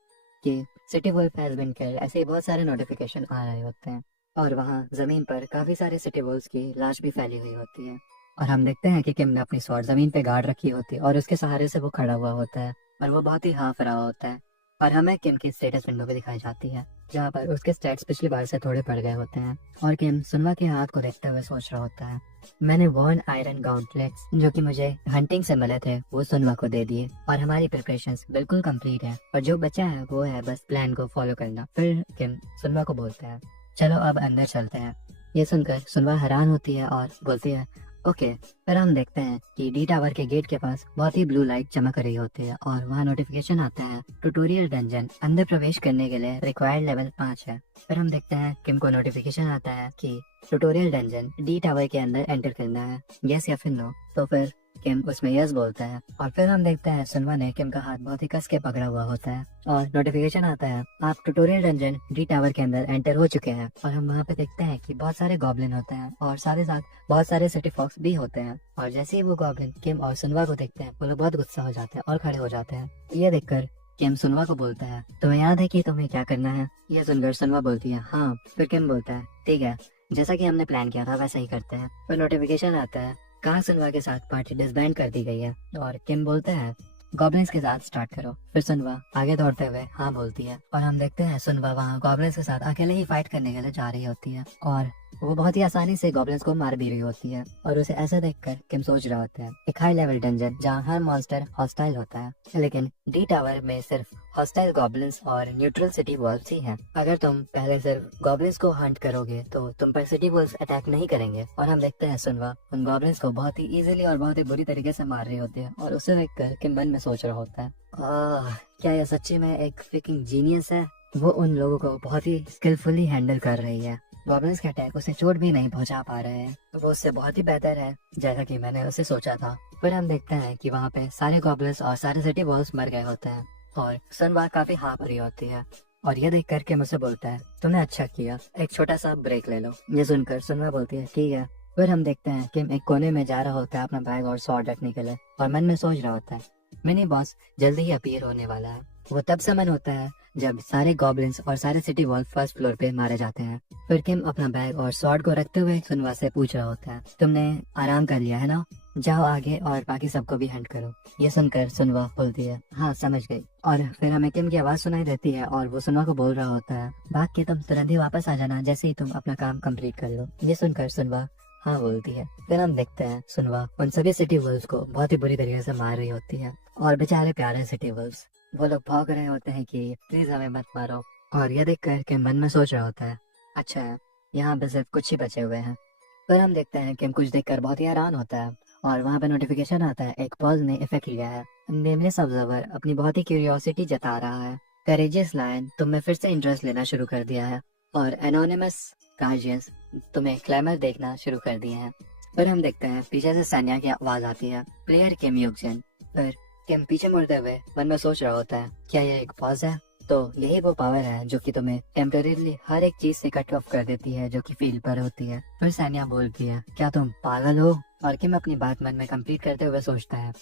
कि city wolf has been killed, ऐसे ही बहुत सारे नोटिफिकेशन आ रहे होते हैं और वहाँ जमीन पर काफी सारे सिटी वुल्फ्स की लाश भी फैली हुई होती है। और हम देखते हैं कि किम ने अपनी स्वॉर्ड जमीन पे गाड़ रखी होती है और उसके सहारे से वो खड़ा हुआ होता है और वो बहुत ही हाफ रहा होता है। और हमें किम की स्टेटस विंडो भी दिखाई जाती है जहाँ पर उसके स्टेट्स पिछली बार से थोड़े बढ़ गए होते हैं। और किम सुनवा के हाथ को देखते हुए सोच रहा होता है, मैंने वॉर्न आयरन गाउंटलेट्स जो कि मुझे हंटिंग से मिले थे वो सुनवा को दे दिए और हमारी प्रिपरेशंस बिल्कुल कंप्लीट है और जो बचा है वो है बस प्लान को फॉलो करना। फिर किम सुनवा को बोलता है, चलो अब अंदर चलते हैं। ये सुनकर सुनवा हैरान होती है और बोलती है, ओके। फिर हम देखते हैं कि डी टावर के गेट के पास बहुत ही ब्लू लाइट चमक रही होती है और वहाँ नोटिफिकेशन आता है, ट्यूटोरियल डंजन अंदर प्रवेश करने के लिए रिक्वायर्ड लेवल 5 है। फिर हम देखते हैं किम को नोटिफिकेशन आता है कि ट्यूटोरियल डंजन डी टावर के अंदर एंटर करना है, यस या फिर नो। तो फिर किम उसमें यस बोलता है और फिर हम देखते हैं सुनवा ने किम का हाथ बहुत ही कस के पकड़ा हुआ होता है और नोटिफिकेशन आता है, आप ट्यूटोरियल डंजन डी टावर के अंदर एंटर हो चुके हैं। और हम वहाँ पे देखते हैं कि बहुत सारे गॉब्लिन होते हैं और साथ ही साथ बहुत सारे सिटी फॉक्स भी होते हैं। और जैसे ही वो गॉब्लिन किम और सुनवा को देखते हैं वो लोग बहुत गुस्सा हो जाते हैं और खड़े हो जाते हैं। ये देखकर किम सुनवा को बोलता है, तुम्हें याद है कि तुम्हें क्या करना है? ये सुनकर सुनवा बोलती है, हाँ। फिर किम बोलता है, ठीक है, जैसा कि हमने प्लान किया था वैसा ही करते हैं। फिर नोटिफिकेशन आता है, कहा सुनवा के साथ पार्टी डिसबैंड कर दी गई है। और किम बोलता है, गॉब्लिन्स के साथ स्टार्ट करो। फिर सुनवा आगे दौड़ते हुए हाँ बोलती है और हम देखते हैं सुनवा वहाँ गॉब्लिन्स के साथ अकेले ही फाइट करने के लिए जा रही होती है और वो बहुत ही आसानी से गॉब्लिन्स को मार भी रही होती है। और उसे ऐसा देखकर किम सोच रहा होता है, एक हाई लेवल डंजन जहाँ हर मॉन्स्टर हॉस्टाइल होता है, लेकिन डी टावर में सिर्फ हॉस्टाइल गॉब्लिन्स और न्यूट्रल सिटी वॉल्व्स ही हैं। अगर तुम पहले सिर्फ गॉब्लिन्स को हंट करोगे तो तुम पर सिटी वॉल्व्स अटैक नहीं करेंगे। और हम देखते हैं सुनवा उन गॉब्लिन्स को बहुत ही इजीली और बहुत ही बुरी तरीके से मार रही होती है और उसे देखकर किम मन में सोच रहा होता है, क्या यह सच्ची में एक फ्रिकिंग जीनियस है? वो उन लोगों को बहुत ही स्किलफुली हैंडल कर रही है। गॉब्लिन्स के अटैक उसे चोट भी नहीं पहुंचा पा रहे हैं, तो वो उससे बहुत ही बेहतर है जैसा कि मैंने उसे सोचा था। फिर हम देखते हैं कि वहाँ पे सारे गॉब्लिन्स और सारे सिटी वॉल्स मर गए होते हैं और सुनवा काफी हाँफ रही होती है। और ये देख करके मुझसे बोलता है, तुमने अच्छा किया, एक छोटा सा ब्रेक ले लो। ये सुनकर सुनवा बोलती है, ठीक है। फिर हम देखते हैं कि एक कोने में जा रहा होता है अपना बैग और स्वॉर्ड रखने के लिए और मन में सोच रहा होता है, मिनी बॉस जल्दी ही अपीयर होने वाला है। वो तब समन होता है जब सारे गॉब्लिन्स और सारे सिटी वॉल्फ फर्स्ट फ्लोर पे मारे जाते हैं। फिर किम अपना बैग और स्वॉर्ड को रखते हुए सुनवा से पूछ रहा होता है, तुमने आराम कर लिया है ना? जाओ आगे और बाकी सबको भी हंट करो। ये सुनकर सुनवा बोलती है, हाँ समझ गई। और फिर हमें किम की आवाज सुनाई देती है और वो सुनवा को बोल रहा होता है, भाग के तुम तुरंत ही वापस आ जाना जैसे ही तुम अपना काम कंप्लीट कर लो। ये सुनकर सुनवा हाँ बोलती है। फिर हम देखते हैं सुनवा उन सभी सिटी वुल्व्स को बहुत ही बुरी तरीके से मार रही होती है और बेचारे प्यारे सिटी वुल्व्स वो लोग भाग रहे होते हैं कि प्लीज हमें मत मारो। और यह देख कर के मन में सोच रहा होता है, अच्छा है यहाँ पे सिर्फ कुछ ही बचे हुए हैं। फिर हम देखते हैं कि कुछ देखकर बहुत ही हैरान होता है और वहाँ पे नोटिफिकेशन आता है, एक पॉज ने इफेक्ट लिया है। नेमलेस ऑब्जर्वर अपनी बहुत ही क्यूरियोसिटी जता रहा है। करेजियस लायन तुमने फिर से इंटरेस्ट लेना शुरू कर दिया है और एनोनिमस गार्जियंस तुम्हें क्लैमर देखना शुरू कर दिए हैं। फिर हम देखते हैं पीछे से सान्या की आवाज आती है, प्लेयर किम युगजन। फिर किम पीछे मुड़ते हुए मन में सोच रहा होता है, क्या यह एक पॉज है? तो यही वो पावर है जो कि तुम्हें टेम्परेरीली हर एक चीज से कट ऑफ कर देती है जो कि फील्ड पर होती है। फिर सान्या बोलती है, क्या तुम पागल हो? और किम अपनी बात मन में कंप्लीट करते हुए सोचता है,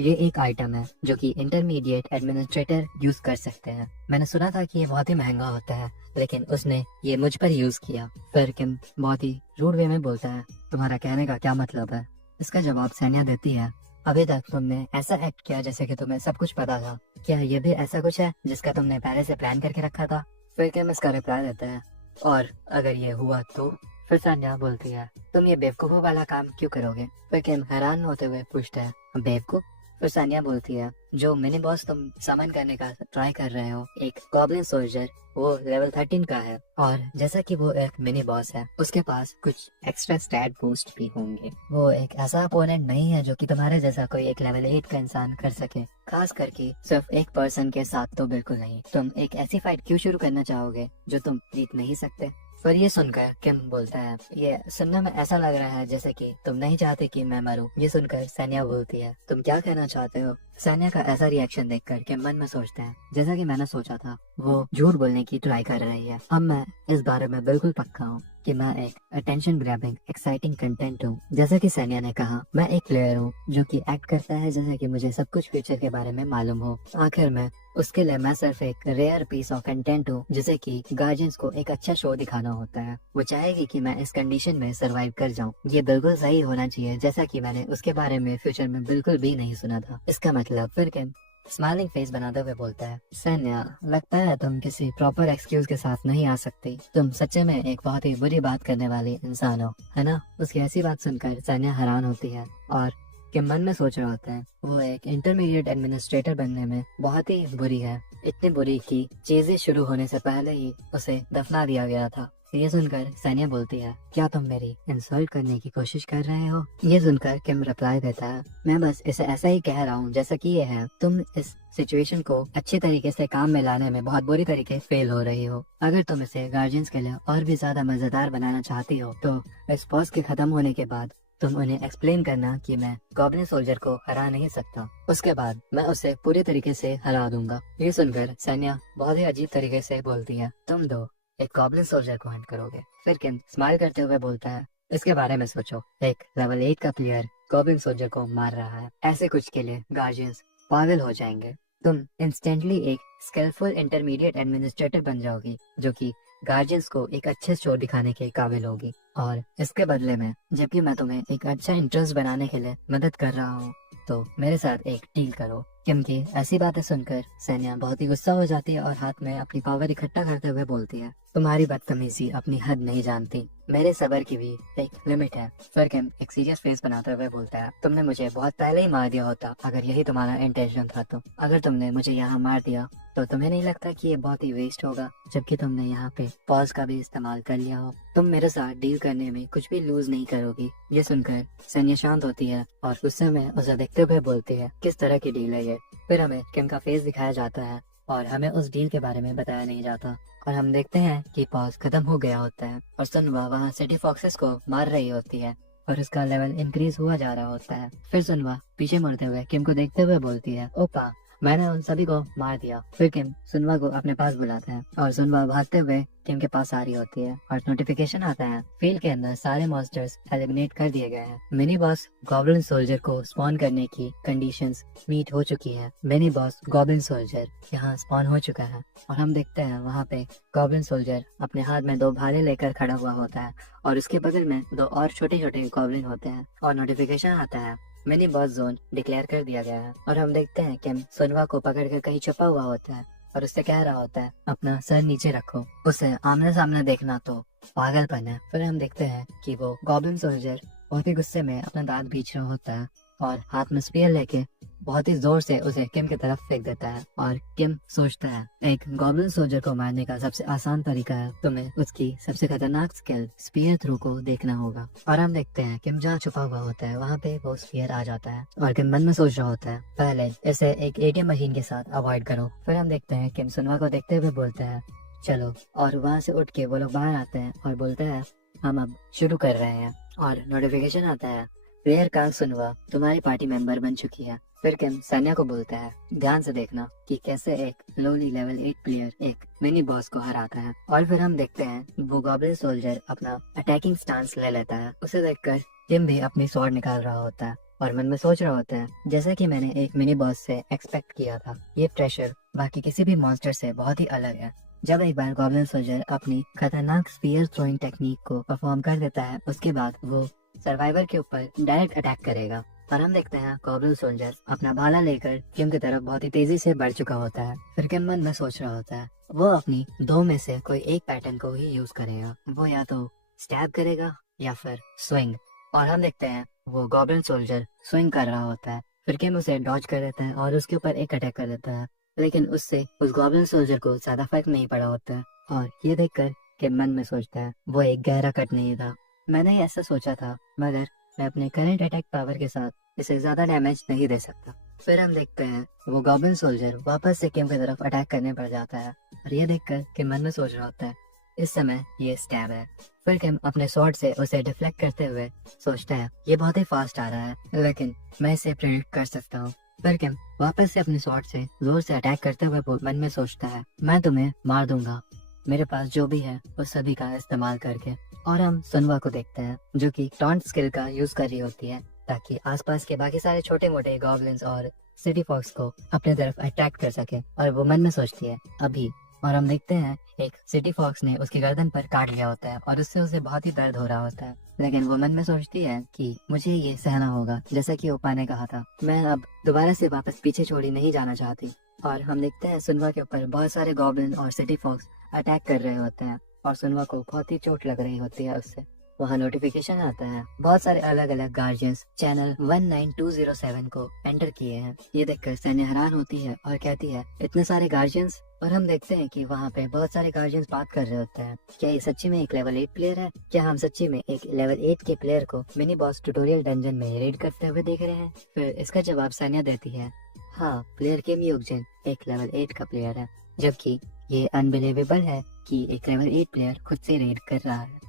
ये एक आइटम है जो कि इंटरमीडिएट एडमिनिस्ट्रेटर यूज कर सकते हैं। मैंने सुना था कि ये बहुत ही महंगा होता है लेकिन उसने ये मुझ पर यूज किया। फिर किम बहुत ही रूड वे में बोलता है, तुम्हारा कहने का क्या मतलब है? इसका जवाब सान्या देती है, अभी तक तुमने ऐसा एक्ट किया जैसे कि तुम्हें सब कुछ पता था। क्या ये भी ऐसा कुछ है जिसका तुमने पहले से प्लान करके रखा था? फिर किम इसका रिप्लाई देता है, और अगर ये हुआ तो? फिर सान्या बोलती है, तुम ये बेवकूफों वाला काम क्यों करोगे? फिर किम हैरान होते हुए पूछता है, बेवकूफ? फिर सान्या बोलती है, जो मिनी बॉस तुम समन करने का ट्राई कर रहे हो, एक गॉब्लिन सोल्जर, वो लेवल 13 का है और जैसा कि वो एक मिनी बॉस है उसके पास कुछ एक्स्ट्रा स्टैट बूस्ट भी होंगे। वो एक ऐसा अपोनेंट नहीं है जो कि तुम्हारे जैसा कोई एक लेवल 8 का इंसान कर सके, खास करके सिर्फ एक पर्सन के साथ तो बिल्कुल नहीं। तुम एक ऐसी फाइट क्यों शुरू करना चाहोगे जो तुम जीत नहीं सकते? पर ये सुनकर किम बोलता है, ये सुनने में ऐसा लग रहा है जैसे कि तुम नहीं चाहते कि मैं मरूं। ये सुनकर सान्या बोलती है, तुम क्या कहना चाहते हो? सैन्या का ऐसा रिएक्शन देखकर किम मन में सोचते हैं, जैसा कि मैंने सोचा था वो झूठ बोलने की ट्राई कर रही है। अब मैं इस बारे में बिल्कुल पक्का हूँ कि मैं एक अटेंशन ग्रैबिंग एक्साइटिंग कंटेंट हूँ। जैसा कि सैन्या ने कहा, मैं एक प्लेयर हूँ जो कि एक्ट करता है जैसे कि मुझे सब कुछ फ्यूचर के बारे में मालूम हो। आखिर में उसके लिए मैं सिर्फ एक रेयर पीस ऑफ कंटेंट हूँ, जिसे कि गार्जियंस को एक अच्छा शो दिखाना होता है। वो चाहेगी कि मैं इस कंडीशन में सरवाइव कर जाऊँ। ये बिल्कुल सही होना चाहिए, जैसा कि मैंने उसके बारे में फ्यूचर में बिल्कुल भी नहीं सुना था। इसका मतलब फिर किम स्माइलिंग फेस बनाते हुए बोलता है, सैन्या लगता है तुम किसी प्रॉपर एक्सक्यूज के साथ नहीं आ सकती। तुम सच्चे में एक बहुत ही बुरी बात करने वाली इंसान हो, है ना? उसकी ऐसी बात सुनकर सैन्या हैरान होती है और के मन में सोच रहा होता है वो एक इंटरमीडिएट एडमिनिस्ट्रेटर बनने में बहुत ही बुरी है। इतनी बुरी कि चीजें शुरू होने से पहले ही उसे दफना दिया गया था। ये सुनकर सैन्या बोलती है, क्या तुम मेरी इंसल्ट करने की कोशिश कर रहे हो? ये सुनकर किम रिप्लाई देता है, मैं बस इसे ऐसा ही कह रहा हूँ जैसा कि ये है। तुम इस सिचुएशन को अच्छे तरीके से काम में लाने में बहुत बुरी तरीके फेल हो रही हो। अगर तुम इसे गार्जियंस के लिए और भी ज्यादा मजेदार बनाना चाहती हो तो इस पॉज के खत्म होने के बाद तुम उन्हें एक्सप्लेन करना कि मैं गॉब्लिन सोल्जर को हरा नहीं सकता। उसके बाद मैं उसे पूरी तरीके से हरा दूंगा। ये सुनकर सैन्या बहुत ही अजीब तरीके से बोलती है, तुम दो एक गॉब्लिन सोल्जर को हंट करोगे? फिर किम स्माइल करते हुए बोलता है, इसके बारे में सोचो, एक लेवल 8 का प्लेयर गॉब्लिन सोल्जर को मार रहा है। ऐसे कुछ के लिए गार्जियंस पागल हो जाएंगे। तुम इंस्टेंटली एक स्किलफुल इंटरमीडिएट एडमिनिस्ट्रेटर बन जाओगी जो कि गार्जियंस को एक अच्छे शो दिखाने के काबिल होगी। और इसके बदले में जबकि मैं तुम्हें एक अच्छा इंटरेस्ट बनाने के लिए मदद कर रहा हूँ तो मेरे साथ एक डील करो। किम की ऐसी बातें सुनकर सैन्या बहुत ही गुस्सा हो जाती है और हाथ में अपनी पावर इकट्ठा करते हुए बोलती है, तुम्हारी बदतमीजी अपनी हद नहीं जानती, मेरे सबर की भी एक लिमिट है। फिर किम एक सीरियस फेस बनाते हुए बोलता है, तुमने मुझे बहुत पहले ही मार दिया होता अगर यही तुम्हारा इंटेंशन था। तो अगर तुमने मुझे यहाँ मार दिया तो तुम्हें नहीं लगता कि ये बहुत ही वेस्ट होगा, जबकि तुमने यहाँ पे पॉज का भी इस्तेमाल कर लिया हो। तुम मेरे साथ डील करने में कुछ भी लूज नहीं करोगी। ये सुनकर सैन्या शांत होती है और गुस्से में उसे देखते हुए बोलती है, किस तरह की डील है ये? फिर हमें किम का फेस दिखाया जाता है और हमें उस डील के बारे में बताया नहीं जाता और हम देखते हैं कि पॉज खत्म हो गया होता है और सुनवा वहाँ सिटी फॉक्सेस को मार रही होती है और उसका लेवल इंक्रीज हुआ जा रहा होता है। फिर सुनवा पीछे मुड़ते हुए किम को देखते हुए बोलती है, ओपा मैंने उन सभी को मार दिया। फिर किम सुनवा को अपने पास बुलाता है और सुनवा भागते हुए किम के पास आ रही होती है और नोटिफिकेशन आता है, फील्ड के अंदर सारे मॉन्स्टर्स एलिमिनेट कर दिए गए हैं। मिनी बॉस गॉब्लिन सोल्जर को स्पॉन करने की कंडीशंस मीट हो चुकी है। मिनी बॉस गॉब्लिन सोल्जर यहाँ स्पॉन हो चुका है और हम देखते हैं वहाँ पे गॉब्लिन सोल्जर अपने हाथ में 2 भाले लेकर खड़ा हुआ होता है और उसके बगल में 2 और छोटे छोटे गॉब्लिन होते हैं और नोटिफिकेशन आता है, मिनी बॉस जोन डिक्लेयर कर दिया गया है। और हम देखते हैं किम सुनवा को पकड़कर कहीं छुपा हुआ होता है और उससे कह रहा होता है, अपना सर नीचे रखो, उसे आमने सामने देखना तो पागलपन है। फिर हम देखते हैं कि वो गॉब्लिन सोल्जर बहुत ही गुस्से में अपना दांत बीच रहा होता है और हाथ में स्पीयर लेके बहुत ही जोर से उसे किम की तरफ फेंक देता है और किम सोचता है, एक गॉब्लिन सोल्जर को मारने का सबसे आसान तरीका है तुम्हें उसकी सबसे खतरनाक स्किल स्पीयर थ्रू को देखना होगा। और हम देखते हैं किम जहाँ छुपा हुआ होता है वहाँ पे वो स्पीयर आ जाता है और किम मन में सोच रहा होता है, पहले इसे एक एटीएम मशीन के साथ अवॉइड करो। फिर हम देखते हैं किम सुनवा को देखते हुए बोलता है, चलो। और वहाँ से उठ के वो लोग बाहर आते हैं और बोलते हैं, हम अब शुरू कर रहे हैं। और नोटिफिकेशन आता है, प्लेयर का सुनवा तुम्हारी पार्टी मेंबर बन चुकी है। फिर किम सैन्या को बोलता है, ध्यान से देखना कि कैसे एक लोली लेवल 8 प्लेयर एक मिनी बॉस को हराता है। और फिर हम देखते हैं वो गॉब्लिन सोल्जर अपना अटैकिंग स्टांस ले लेता है। उसे देखकर किम भी अपनी स्वॉर्ड निकाल रहा होता है और मन में सोच रहा होता है, जैसा कि मैंने एक मिनी बॉस से एक्सपेक्ट किया था, ये प्रेशर बाकी किसी भी मॉन्स्टर से बहुत ही अलग है। जब एक बार गॉब्लिन सोल्जर अपनी खतरनाक स्पीयर थ्रोइंग टेक्निक को परफॉर्म कर देता है, उसके बाद वो सर्वाइवर के ऊपर डायरेक्ट अटैक करेगा। और हम देखते हैं गॉब्लिन सोल्जर अपना भाला लेकर किम की तरफ बहुत ही तेजी से बढ़ चुका होता है। फिर किम मन में सोच रहा होता है वो अपनी 2 में से कोई एक पैटर्न को ही यूज करेगा, वो या तो स्टैब करेगा या फिर स्विंग। और हम देखते हैं वो गॉब्लिन सोल्जर स्विंग कर रहा होता है। फिर किम उसे डॉज कर देता है और उसके ऊपर एक अटैक कर देता है, लेकिन उससे उस गॉब्लिन सोल्जर को ज्यादा फर्क नहीं पड़ा होता है। और ये देखकर किम मन में सोचता है वो एक गहरा कट नहीं था, मैंने ही ऐसा सोचा था, मगर मैं अपने करंट अटैक पावर के साथ इसे ज्यादा डैमेज नहीं दे सकता। फिर हम देखते हैं वो गॉब्लिन सोल्जर वापस से किम की तरफ अटैक करने पड़ जाता है और ये देखकर किम मन में सोच रहा होता है, इस समय ये स्टैब है। फिर किम अपने स्वॉर्ड से उसे डिफ्लेक्ट करते हुए सोचता है ये बहुत ही फास्ट आ रहा है, लेकिन मैं इसे प्रेडिक्ट कर सकता हूँ पर किम वापस से अपने स्वॉर्ड से जोर से अटैक करते हुए वो मन में सोचता है, मैं तुम्हें मार दूंगा, मेरे पास जो भी है उस सभी का इस्तेमाल करके। और हम सुनवा को देखते हैं जो कि टॉन्ट स्किल का यूज कर रही होती है ताकि आसपास के बाकी सारे छोटे मोटे गॉब्लिन्स और सिटी फॉक्स को अपने तरफ अट्रैक्ट कर सके। और वो मन में सोचती है अभी। और हम देखते हैं एक सिटी फॉक्स ने उसकी गर्दन पर काट लिया होता है और उससे उसे बहुत ही दर्द हो रहा होता है। लेकिन वो मन में सोचती है कि मुझे ये सहना होगा, जैसा कि ओपा ने कहा था, मैं अब दोबारा से वापस पीछे छोड़ी नहीं जाना चाहती। और हम देखते हैं सुनवा के ऊपर बहुत सारे गॉब्लिन और सिटी फॉक्स अटैक कर रहे होते हैं और सुनवा को बहुत ही चोट लग रही होती है उससे। वहाँ नोटिफिकेशन आता है, बहुत सारे अलग अलग गार्जियंस चैनल 19207 को एंटर किए हैं। ये देखकर सैन्य हैरान होती है और कहती है इतने सारे गार्जियंस। और हम देखते हैं कि वहाँ पे बहुत सारे गार्जियंस बात कर रहे होते हैं, क्या ये सच्ची में एक लेवल 8 प्लेयर है? क्या हम सच्ची में एक लेवल 8 के प्लेयर को मिनी बॉस ट्यूटोरियल डंजन में रेड करते हुए देख रहे हैं? फिर इसका जवाब सानिया देती है, हाँ, प्लेयर किम युगजिन एक लेवल 8 का प्लेयर है, जबकि ये अनबिलीवेबल है कि एक लेवल 8 प्लेयर खुद से रेड कर रहा है।